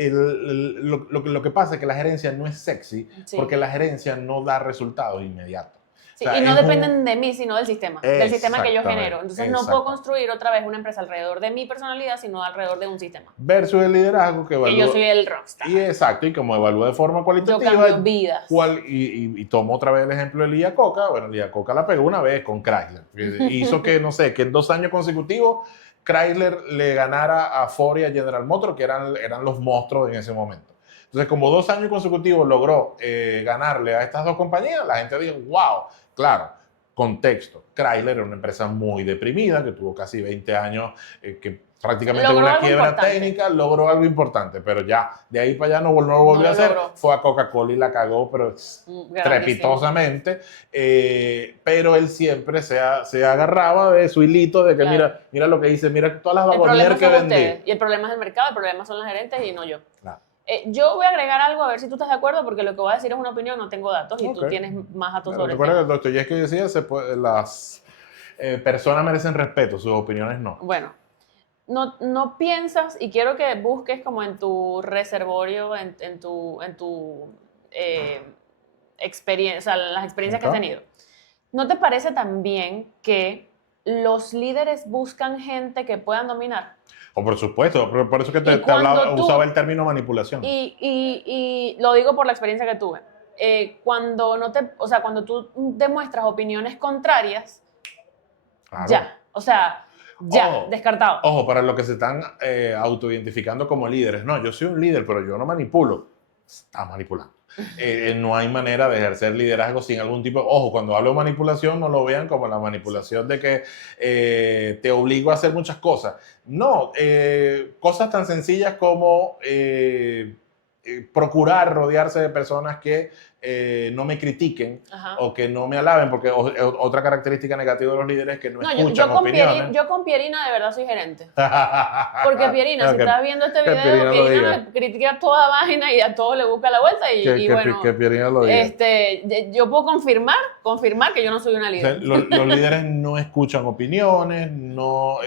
lo que pasa es que la gerencia no es sexy porque la gerencia no da resultados inmediatos. Sí, o sea, y no dependen de mí, sino del sistema que yo genero. Entonces no puedo construir otra vez una empresa alrededor de mi personalidad, sino alrededor de un sistema. Versus el liderazgo que evalúa. Que yo soy el rockstar. Y como evalúa de forma cualitativa. Yo cambio vidas. Y tomo otra vez el ejemplo de Lee Iacocca. Bueno, Lee Iacocca la pegó una vez con Chrysler. Hizo que, no sé, que en 2 años consecutivos Chrysler le ganara a Ford y a General Motors, que eran los monstruos en ese momento. Entonces, como 2 años consecutivos logró ganarle a estas dos compañías, la gente dijo, wow, claro, contexto. Chrysler era una empresa muy deprimida, que tuvo casi 20 años, que prácticamente una quiebra técnica, logró algo importante, pero ya, de ahí para allá no lo volvió a hacer. Fue a Coca-Cola y la cagó, pero trepitosamente. Pero él siempre se agarraba de su hilito de que mira lo que hice, mira todas las vagoneras que vendí. Y el problema es el mercado, el problema son las gerentes y no yo. Claro. Yo voy a agregar algo a ver si tú estás de acuerdo, porque lo que voy a decir es una opinión, no tengo datos y tú tienes más datos sobre eso. Recuerda que el Dostoyevski decía las personas merecen respeto, sus opiniones no. Bueno, no piensas, y quiero que busques como en tu reservorio, en tu experiencia, o sea, las experiencias que has tenido. ¿No te parece también que los líderes buscan gente que puedan dominar? Por supuesto, por eso que te usaba el término manipulación. Y lo digo por la experiencia que tuve. Cuando tú demuestras opiniones contrarias, ya. O sea, Ya, Ojo, descartado. ojo, para los que se están autoidentificando como líderes. No, yo soy un líder, pero yo no manipulo. Está manipulando. No hay manera de ejercer liderazgo sin algún tipo. Ojo, cuando hablo de manipulación, no lo vean como la manipulación de que te obligo a hacer muchas cosas. No, cosas tan sencillas como procurar rodearse de personas que no me critiquen Ajá. o que no me alaben, porque otra característica negativa de los líderes es que no No, escuchan opiniones. Yo con Pierina de verdad soy gerente. Porque Pierina, No, si estás viendo este que video, Pierina lo Pierina diga. me critica toda vaina y a todo le busca la vuelta y bueno, Que Pierina lo diga. yo puedo confirmar que yo no soy una O sea, líder. los líderes no escuchan opiniones, no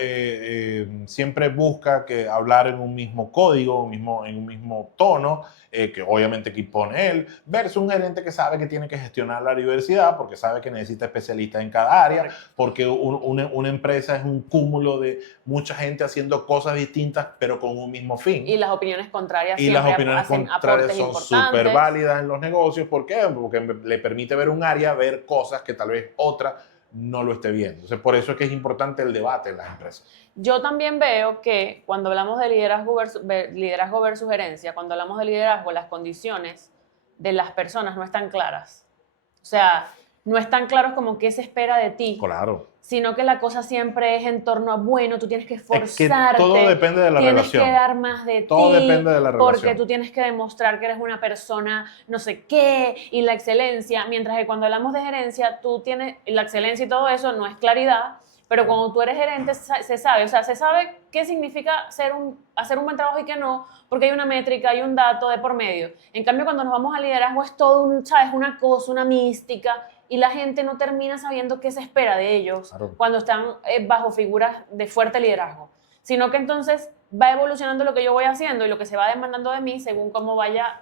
siempre busca que hablar en un mismo código, en un mismo tono, que obviamente aquí pone él, versus un gerente que sabe que tiene que gestionar la diversidad, porque sabe que necesita especialistas en cada área, Correcto. porque una empresa es un cúmulo de mucha gente haciendo cosas distintas, pero con un mismo fin. Y las opiniones contrarias Y las siempre opiniones hacen contrarias aportes son importantes. súper válidas en los negocios. ¿Por qué? Porque le permite ver un área, ver cosas que tal vez otra no lo esté viendo. Entonces, por eso es que es importante el debate en las empresas. Yo también veo que cuando hablamos de liderazgo versus gerencia, cuando hablamos de liderazgo, las condiciones de las personas no están claras. O sea, no están claros como qué se espera de ti, Claro. sino que la cosa siempre es en torno a, bueno, tú tienes que Es que esforzarte, todo depende de la tienes relación. que dar más de Todo ti, depende de la porque relación. tú tienes que demostrar que eres una persona no sé qué, y la excelencia, mientras que cuando hablamos de gerencia, tú tienes, la excelencia y todo eso no es claridad, pero cuando tú eres gerente se sabe, o sea, se sabe qué significa hacer un buen trabajo y qué no, porque hay una métrica, hay un dato de por medio. En cambio, cuando nos vamos al liderazgo es todo ¿sabes? Una cosa, una mística, y la gente no termina sabiendo qué se espera de ellos Claro. cuando están bajo figuras de fuerte liderazgo, sino que entonces va evolucionando lo que yo voy haciendo y lo que se va demandando de mí según cómo vaya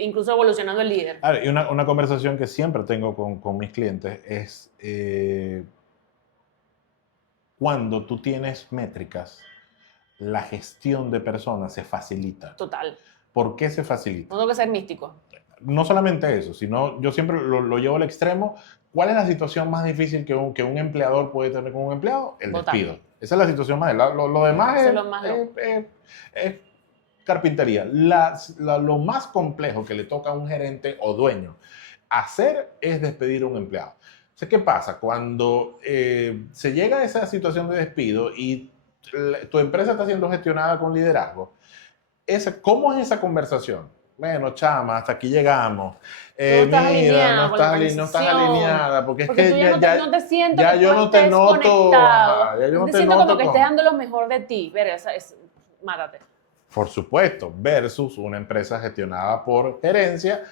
incluso evolucionando el líder. A ver, y una conversación que siempre tengo con mis clientes es cuando tú tienes métricas, la gestión de personas se facilita. Total. ¿Por qué se facilita? No tengo que ser místico. No solamente eso, sino yo siempre lo llevo al extremo. ¿Cuál es la situación más difícil que un empleador puede tener con un empleado? El Votar. despido. Esa es la situación más. Lo demás Eso es, es lo más loco. es carpintería. Lo más complejo que le toca a un gerente o dueño hacer es despedir a un empleado. Entonces, ¿qué pasa? Cuando se llega a esa situación de despido y tu empresa está siendo gestionada con liderazgo, ¿cómo es esa conversación? Bueno, chama, hasta aquí llegamos. Mira, no estás alineada, porque es que tú no te siento ya que yo tú no te estés noto. conectado. Ajá, ya yo no te siento noto como que estés dando lo mejor de ti. Verga, mátate. Por supuesto, versus una empresa gestionada por gerencia,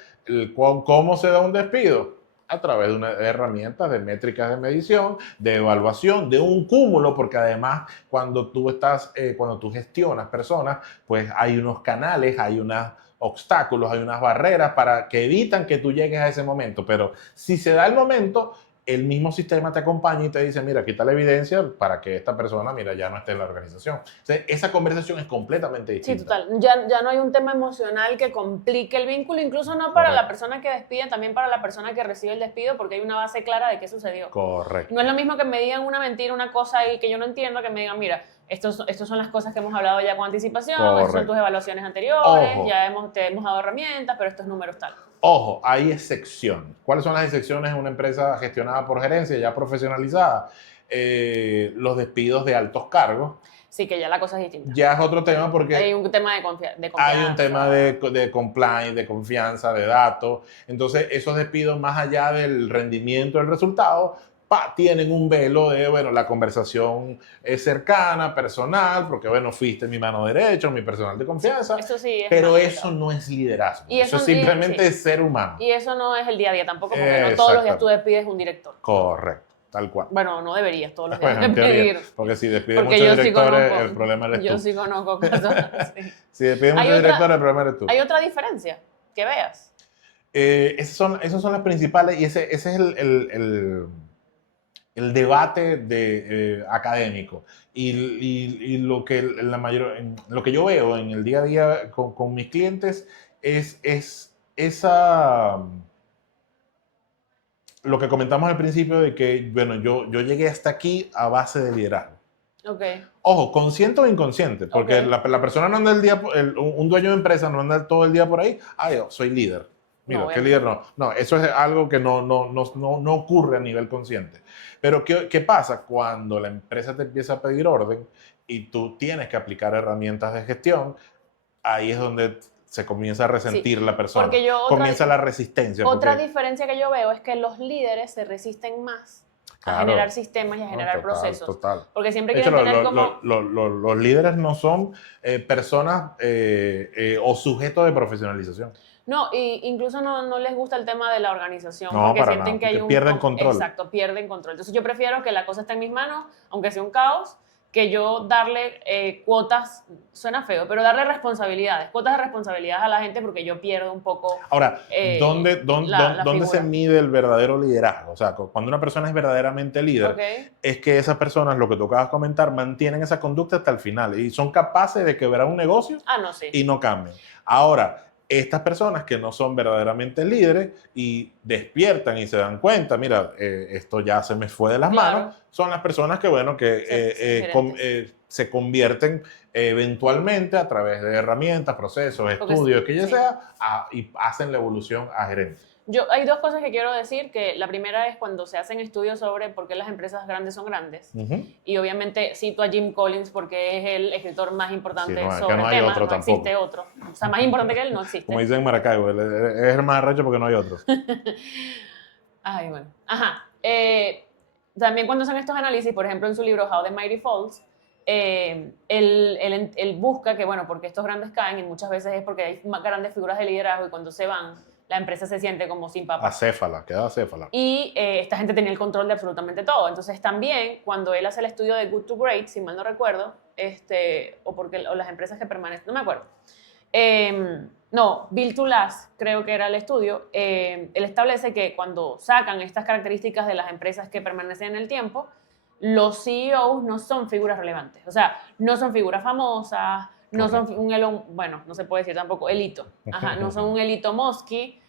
¿cómo se da un despido? A través de herramientas, de métricas de medición, de evaluación, de un cúmulo, porque además cuando tú gestionas personas, pues hay unos canales, hay unos obstáculos, hay unas barreras que evitan que tú llegues a ese momento. Pero si se da el momento, el mismo sistema te acompaña y te dice, mira, aquí está la evidencia para que esta persona, mira, ya no esté en la organización. O sea, esa conversación es completamente distinta. Sí, total. Ya no hay un tema emocional que complique el vínculo, incluso no para la persona que despide, también para la persona que recibe el despido, porque hay una base clara de qué sucedió. Correcto. No es lo mismo que me digan una mentira, una cosa ahí que yo no entiendo, que me digan, mira, estos son las cosas que hemos hablado ya con anticipación, estas son tus evaluaciones anteriores, Ojo. te hemos dado herramientas, pero estos números tal. Ojo, hay excepciones. ¿Cuáles son las excepciones en una empresa gestionada por gerencia ya profesionalizada? Los despidos de altos cargos. Sí, que ya la cosa es distinta. Ya es otro tema porque hay un tema de confianza. Hay un tema de compliance, de confianza, de datos. Entonces, esos despidos, más allá del rendimiento, del resultado, tienen un velo de, bueno, la conversación es cercana, personal, porque, bueno, fuiste mi mano derecha, mi personal de confianza. Eso sí es pero eso no es liderazgo. Y eso simplemente es ser humano. Y eso no es el día a día tampoco, porque no todos los días tú despides un director. Correcto. Tal cual. Bueno, no deberías todos los días despedir. Porque si despiden muchos directores, el problema eres tú. Yo sí conozco casos así. Si despiden muchos directores, el problema eres tú. ¿Hay otra diferencia que veas? Esas son las principales y ese es el debate académico. Y lo que lo que yo veo en el día a día con mis clientes es esa... Lo que comentamos al principio de que, bueno, yo llegué hasta aquí a base de liderazgo. Ok. Ojo, consciente o inconsciente, porque Ok. la persona no anda el día, un dueño de empresa no anda todo el día por ahí, ay, yo soy líder. Mira, No, ¿qué obviamente líder no. no? No, eso es algo que no ocurre a nivel consciente. Pero ¿qué pasa cuando la empresa te empieza a pedir orden y tú tienes que aplicar herramientas de gestión? Ahí es donde se comienza a Sí, resentir la persona, porque yo comienza la resistencia, otra porque, diferencia que yo veo es que los líderes se resisten más a generar claro, sistemas y a no, generar total, procesos, total. porque siempre De hecho, quieren tener como... los líderes no son personas o sujetos de profesionalización. No, y incluso no les gusta el tema de la organización No, porque para sienten nada, que hay porque un... pierden control. Exacto, pierden control. Entonces yo prefiero que la cosa esté en mis manos, aunque sea un caos, que yo darle cuotas, suena feo, pero darle responsabilidades, cuotas de responsabilidad a la gente porque yo pierdo un poco Ahora, la ¿dónde se figura. mide el verdadero liderazgo? O sea, cuando una persona es verdaderamente líder, Ok. es que esas personas, lo que tú acabas de comentar, mantienen esa conducta hasta el final y son capaces de quebrar un negocio Ah, no, sí. y no cambian. Ahora, estas personas que no son verdaderamente líderes y despiertan y se dan cuenta, mira, esto ya se me fue de las Claro. manos, son las personas que, bueno, Gerentes. se convierten eventualmente a través de herramientas, procesos, Porque estudios, que ya sí. sea, y hacen la evolución a gerente. Hay dos cosas que quiero decir, que la primera es cuando se hacen estudios sobre por qué las empresas grandes son grandes. Ujú. Y obviamente cito a Jim Collins porque es el escritor más importante Sí, no, sobre que no el hay tema, otro no existe tampoco. otro. O sea, más importante que él no existe. Como dicen en Maracaibo, es el más arrecho porque no hay otros. Ay, bueno. Ajá. También cuando hacen estos análisis, por ejemplo, en su libro How the Mighty Falls, él busca que, bueno, porque estos grandes caen y muchas veces es porque hay grandes figuras de liderazgo y cuando se van, la empresa se siente como sin papá. Acéfala, queda acéfala. Y esta gente tenía el control de absolutamente todo. Entonces también, cuando él hace el estudio de Good to Great, si mal no recuerdo, o las empresas que permanecen, no me acuerdo. No, Build to Last, creo que era el estudio, él establece que cuando sacan estas características de las empresas que permanecen en el tiempo, los CEOs no son figuras relevantes. O sea, no son figuras famosas, no son un Elon, bueno, no se puede decir tampoco elito, ajá, no son un Elito Mosky,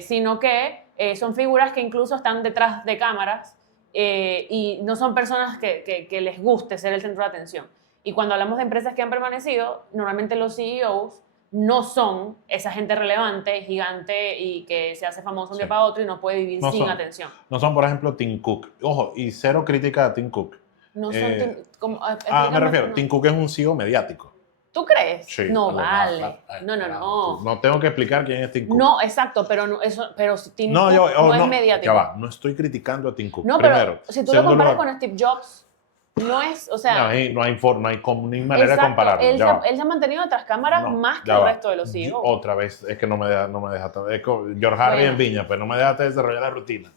sino que son figuras que incluso están detrás de cámaras y no son personas que les guste ser el centro de atención. Y cuando hablamos de empresas que han permanecido, normalmente los CEOs no son esa gente relevante, gigante y que se hace famoso un día para otro y no puede vivir sin atención. No son, por ejemplo, Tim Cook. Ojo, y cero crítica a Tim Cook. No son... me refiero, Tim Cook es un CEO mediático. ¿Tú crees? Sí, no, vale. No. No tengo que explicar quién es Tim Cook. No, exacto, pero Tim no, Cook no es no, mediático. Ya va, no estoy criticando a Tim Cook. No, primero. pero si tú lo comparas con Steve Jobs, no es, o sea... No hay manera de compararlo. Él se ha mantenido detrás cámaras más que el resto de los CEOs. Otra vez, es que no me deja es George Harry en Viña, pues no me deja desarrollar la rutina.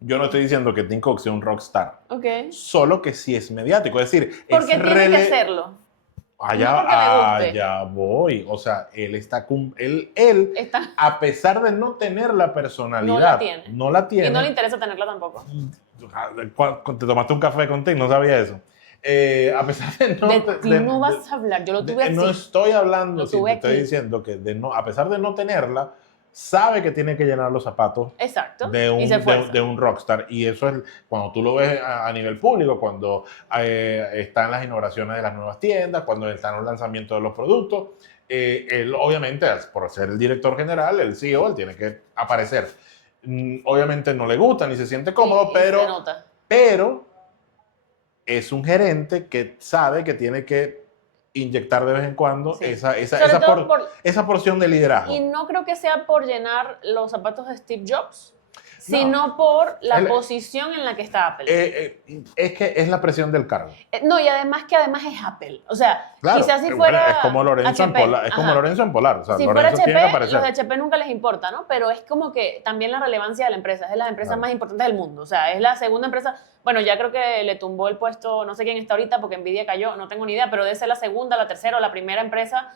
Yo no estoy diciendo que Tim Cook sea un rockstar. Okay. Solo que sí es mediático. Es decir, porque tiene que serlo. Allá voy. O sea, él está a pesar de no tener la personalidad, no la tiene. Y no le interesa tenerla tampoco. Te tomaste un café contigo, no sabía eso. A pesar de no... De ti no vas a hablar, yo lo tuve así. No estoy hablando, te estoy diciendo que a pesar de no tenerla, sabe que tiene que llenar los zapatos. Exacto. de un rockstar. Y eso es cuando tú lo ves a nivel público, cuando están las inauguraciones de las nuevas tiendas, cuando están los lanzamientos de los productos. Él, obviamente, por ser el director general, el CEO, él tiene que aparecer. Obviamente no le gusta ni se siente cómodo, pero es un gerente que sabe que tiene que inyectar de vez en cuando esa porción de liderazgo. Y no creo que sea por llenar los zapatos de Steve Jobs, sino por la posición en la que está Apple. Es que es la presión del cargo. No, y además es Apple. O sea, claro, quizás si fuera es como Lorenzo HP, en Polar. O sea, si Lorenzo fuera tiene que HP, aparecer. los de HP nunca les importa, ¿no? Pero es como que también la relevancia de la empresa. Es de las empresas más importantes del mundo. O sea, es la segunda empresa. Bueno, ya creo que le tumbó el puesto, no sé quién está ahorita, porque Nvidia cayó, no tengo ni idea, pero debe ser la segunda, la tercera o la primera empresa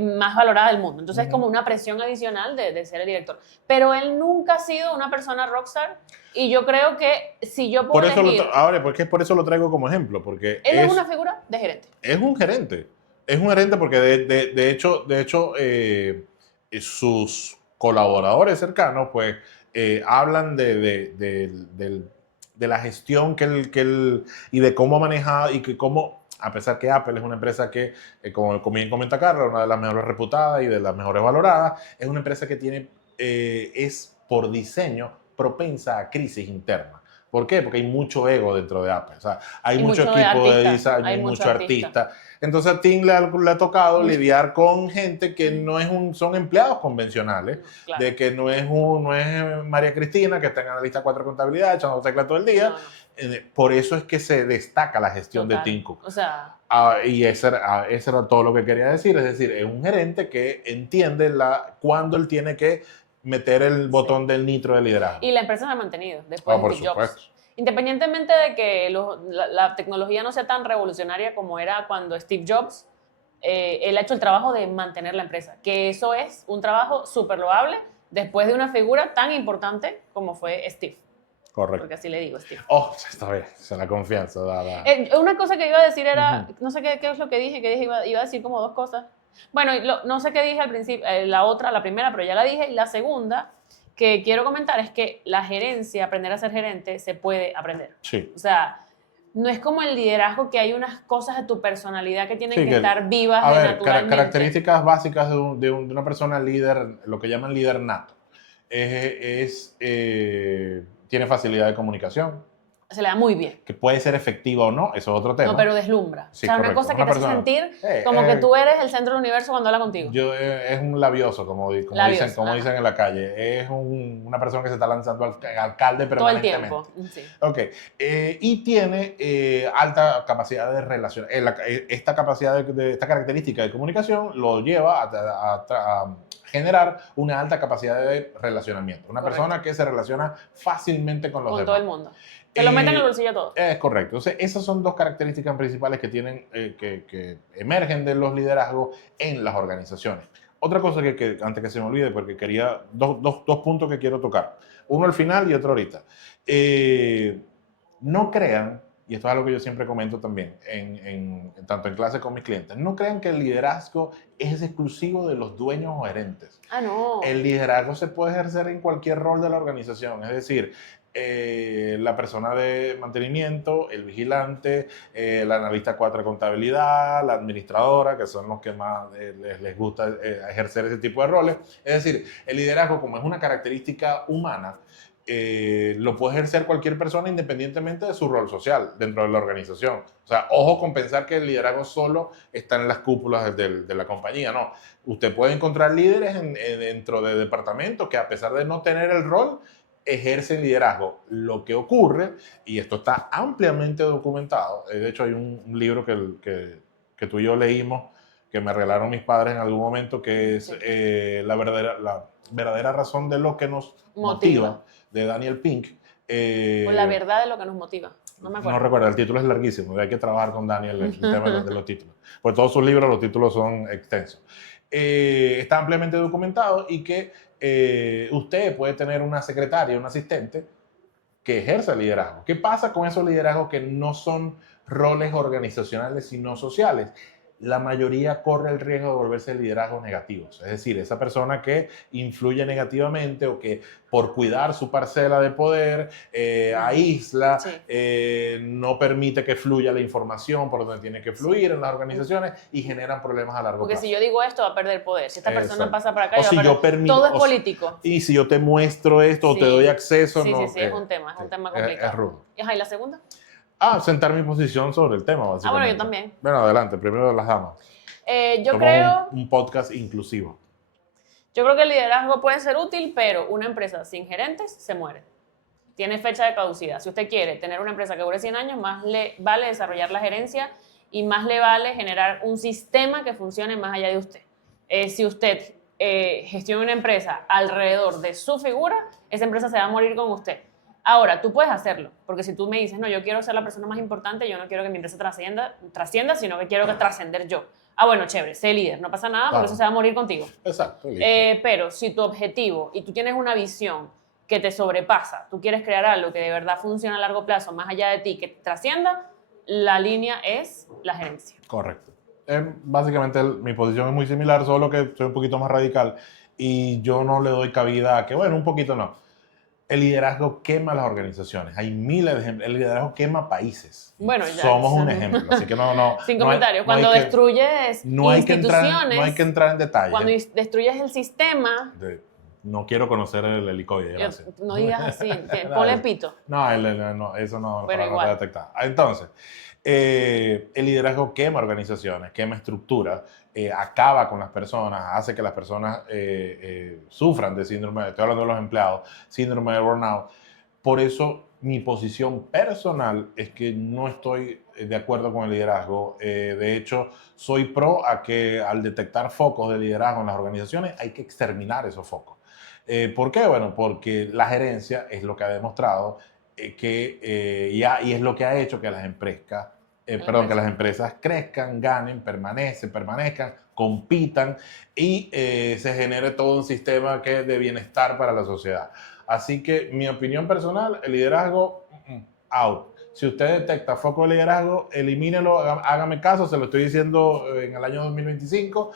más valorada del mundo. Entonces es como una presión adicional de ser el director. Pero él nunca ha sido una persona rockstar y yo creo que si yo puedo elegir... Porque por eso lo traigo como ejemplo, porque... Él es una figura de gerente. Es un gerente. Es un gerente porque de hecho sus colaboradores cercanos pues hablan de de la gestión y de cómo ha manejado y que cómo, a pesar que Apple es una empresa que, como bien comenta Carla, una de las mejores reputadas y de las mejores valoradas, es una empresa que tiene, es por diseño propensa a crisis internas. ¿Por qué? Porque hay mucho ego dentro de Apple. O sea, hay mucho equipo de diseño, hay mucho artista. Entonces a Tim le ha tocado lidiar con gente que no es son empleados convencionales, claro. de que no es María Cristina, que está en analista 4 contabilidad, echando tecla todo el día. No. Por eso es que se destaca la gestión de Tim Cook. O sea... y ese era todo lo que quería decir. Es decir, es un gerente que entiende cuándo él tiene que meter el botón del nitro de liderazgo. Y la empresa se ha mantenido después de Steve Jobs. Independientemente de que la tecnología no sea tan revolucionaria como era cuando Steve Jobs, él ha hecho el trabajo de mantener la empresa, que eso es un trabajo súper loable después de una figura tan importante como fue Steve. Correcto. Porque así le digo, Steve. Oh, está bien, se la confianza. Una cosa que iba a decir era, no sé qué es lo que dije iba a decir como dos cosas. Bueno, no sé qué dije al principio, la primera, pero ya la dije, y la segunda que quiero comentar es que la gerencia, aprender a ser gerente, se puede aprender. Sí. O sea, no es como el liderazgo que hay unas cosas de tu personalidad que tienen que estar vivas naturalmente. Características básicas de una persona líder, lo que llaman líder nato, tiene facilidad de comunicación. Se le da muy bien. Que puede ser efectiva o no, eso es otro tema. No, pero deslumbra. Sí, o sea, correcto. Una cosa que te hace sentir como que tú eres el centro del universo cuando habla contigo. Es un labioso, como dicen en la calle. Es una persona que se está lanzando al alcalde permanentemente. Todo el tiempo, sí. Ok. Y tiene alta capacidad de relación. Esta característica de comunicación lo lleva a generar una alta capacidad de relacionamiento. Una persona que se relaciona fácilmente con los demás. Con todo el mundo. Se lo meten en el bolsillo a todos. Es correcto. Entonces, esas son dos características principales que tienen, que emergen de los liderazgos en las organizaciones. Otra cosa que antes que se me olvide, porque quería, dos puntos que quiero tocar. Uno al final y otro ahorita. No crean, y esto es algo que yo siempre comento también, tanto en clase con mis clientes, no crean que el liderazgo es exclusivo de los dueños o gerentes. Ah, no. El liderazgo se puede ejercer en cualquier rol de la organización. Es decir, la persona de mantenimiento, el vigilante, el analista 4 de contabilidad, la administradora, que son los que más les gusta ejercer ese tipo de roles. Es decir, el liderazgo, como es una característica humana, lo puede ejercer cualquier persona independientemente de su rol social dentro de la organización. O sea, ojo con pensar que el liderazgo solo está en las cúpulas de la compañía. No, usted puede encontrar líderes dentro de departamentos que, a pesar de no tener el rol, ejercen liderazgo. Lo que ocurre, y esto está ampliamente documentado, de hecho hay un libro que tú y yo leímos, que me regalaron mis padres en algún momento, que es la verdadera razón de lo que nos motiva, de Daniel Pink. O la verdad de lo que nos motiva. No me acuerdo. No recuerdo, el título es larguísimo, hay que trabajar con Daniel el tema de los títulos. Pues todos sus libros, los títulos son extensos. Está ampliamente documentado y que usted puede tener una secretaria, un asistente que ejerza el liderazgo. ¿Qué pasa con esos liderazgos que no son roles organizacionales sino sociales? La mayoría corre el riesgo de volverse liderazgos negativos. Es decir, esa persona que influye negativamente o que por cuidar su parcela de poder aísla, no permite que fluya la información por donde tiene que fluir en las organizaciones y generan problemas a largo plazo. Porque si yo digo esto, va a perder poder. Si esta persona pasa para acá, o si yo permito, todo es político. Y si yo te muestro esto o te doy acceso, sí, no. Sí, es un tema complicado. Es rudo. ¿Y la segunda? Sentar mi posición sobre el tema, básicamente. Bueno, yo también. Bueno, adelante, primero las damas. Yo creo... un podcast inclusivo. Yo creo que el liderazgo puede ser útil, pero una empresa sin gerentes se muere. Tiene fecha de caducidad. Si usted quiere tener una empresa que dure 100 años, más le vale desarrollar la gerencia y más le vale generar un sistema que funcione más allá de usted. Si usted gestiona una empresa alrededor de su figura, esa empresa se va a morir con usted. Ahora, tú puedes hacerlo, porque si tú me dices, no, yo quiero ser la persona más importante, yo no quiero que mi empresa trascienda, sino que quiero trascender yo. Bueno, chévere, sé líder, no pasa nada, porque eso se va a morir contigo. Exacto. Pero si tu objetivo y tú tienes una visión que te sobrepasa, tú quieres crear algo que de verdad funcione a largo plazo, más allá de ti, que trascienda, la línea es la gerencia. Correcto. Básicamente mi posición es muy similar, solo que soy un poquito más radical y yo no le doy cabida a que, bueno, un poquito no. El liderazgo quema las organizaciones. Hay miles de ejemplos. El liderazgo quema países. Bueno, ya, somos un ejemplo. Así que sin comentarios. Cuando destruyes instituciones, no hay que entrar en detalle. Cuando destruyes el sistema... No quiero conocer el helicóptero. Gracias. No digas así. Ponle pito. No, eso no, pero no está detectado. Entonces, el liderazgo quema organizaciones, quema estructuras, acaba con las personas, hace que las personas sufran de síndrome, estoy hablando de los empleados, síndrome de burnout. Por eso mi posición personal es que no estoy de acuerdo con el liderazgo. De hecho, soy pro a que al detectar focos de liderazgo en las organizaciones hay que exterminar esos focos. ¿Por qué? Bueno, porque la gerencia es lo que ha demostrado y es lo que ha hecho que las empresas, que las empresas crezcan, ganen, permanezcan, compitan y se genere todo un sistema de bienestar para la sociedad. Así que mi opinión personal, el liderazgo, out. Si usted detecta foco de liderazgo, elimínelo, hágame caso, se lo estoy diciendo en el año 2025,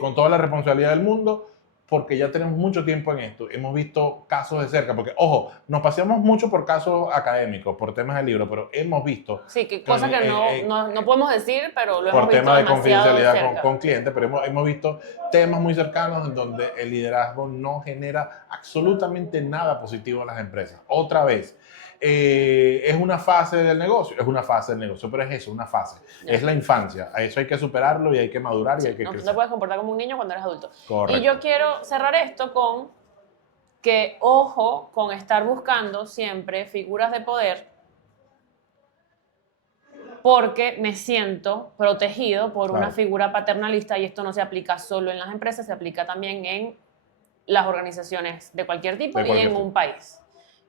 con toda la responsabilidad del mundo, porque ya tenemos mucho tiempo en esto. Hemos visto casos de cerca, porque, ojo, nos paseamos mucho por casos académicos, por temas de libro, pero hemos visto... Sí, que cosas que no podemos decir, pero lo hemos visto por temas de confidencialidad cerca. con clientes, pero hemos visto temas muy cercanos en donde el liderazgo no genera absolutamente nada positivo en las empresas. Otra vez, es una fase del negocio, pero es eso, una fase. Es la infancia, a eso hay que superarlo y hay que madurar y hay que crecer. No te puedes comportar como un niño cuando eres adulto. Correcto. Y yo quiero cerrar esto con que, ojo, con estar buscando siempre figuras de poder, porque me siento protegido por una figura paternalista, y esto no se aplica solo en las empresas, se aplica también en las organizaciones de cualquier tipo y en un país.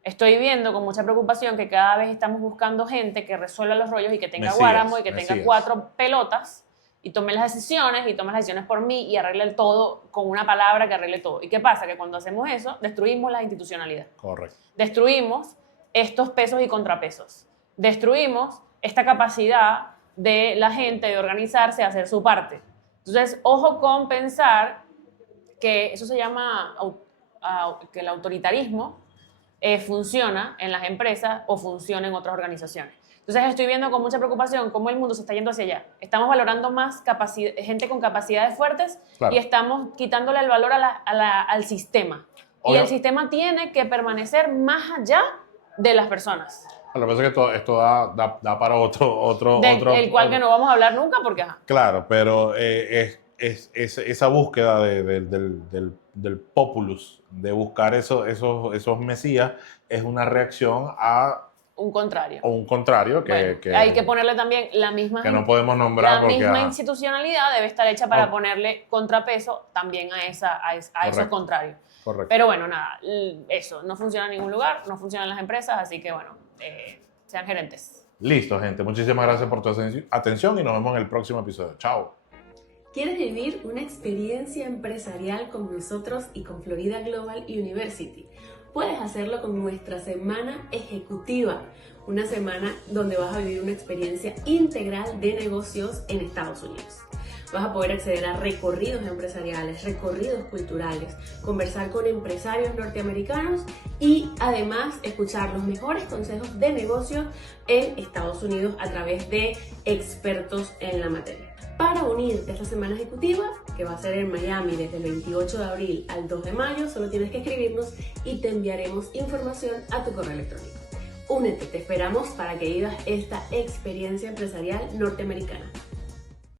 Estoy viendo con mucha preocupación que cada vez estamos buscando gente que resuelva los rollos y que tenga guáramo y que tenga 4 pelotas y tome las decisiones por mí y arregle el todo con una palabra que arregle todo. ¿Y qué pasa? Que cuando hacemos eso, destruimos la institucionalidad. Correcto. Destruimos estos pesos y contrapesos. Destruimos esta capacidad de la gente de organizarse, de hacer su parte. Entonces, ojo con pensar que eso se llama que el autoritarismo funciona en las empresas o funciona en otras organizaciones. Entonces estoy viendo con mucha preocupación cómo el mundo se está yendo hacia allá. Estamos valorando más gente con capacidades fuertes y estamos quitándole el valor al sistema. Y el sistema tiene que permanecer más allá de las personas. Lo que pasa es que esto da para otro el cual que no vamos a hablar nunca porque... Claro, pero esa búsqueda del populus, de buscar esos mesías, es una reacción a un contrario. O un contrario hay que ponerle también la misma... Que no podemos nombrar. La misma institucionalidad debe estar hecha para ponerle contrapeso también a esos contrarios. Correcto. Pero bueno, nada, eso no funciona en ningún lugar, no funciona en las empresas, así que bueno, sean gerentes. Listo, gente. Muchísimas gracias por tu atención y nos vemos en el próximo episodio. Chao. ¿Quieres vivir una experiencia empresarial con nosotros y con Florida Global University? Puedes hacerlo con nuestra semana ejecutiva, una semana donde vas a vivir una experiencia integral de negocios en Estados Unidos. Vas a poder acceder a recorridos empresariales, recorridos culturales, conversar con empresarios norteamericanos y además escuchar los mejores consejos de negocios en Estados Unidos a través de expertos en la materia. Para unirte a esta semana ejecutiva, que va a ser en Miami desde el 28 de abril al 2 de mayo, solo tienes que escribirnos y te enviaremos información a tu correo electrónico. Únete, te esperamos para que vivas esta experiencia empresarial norteamericana.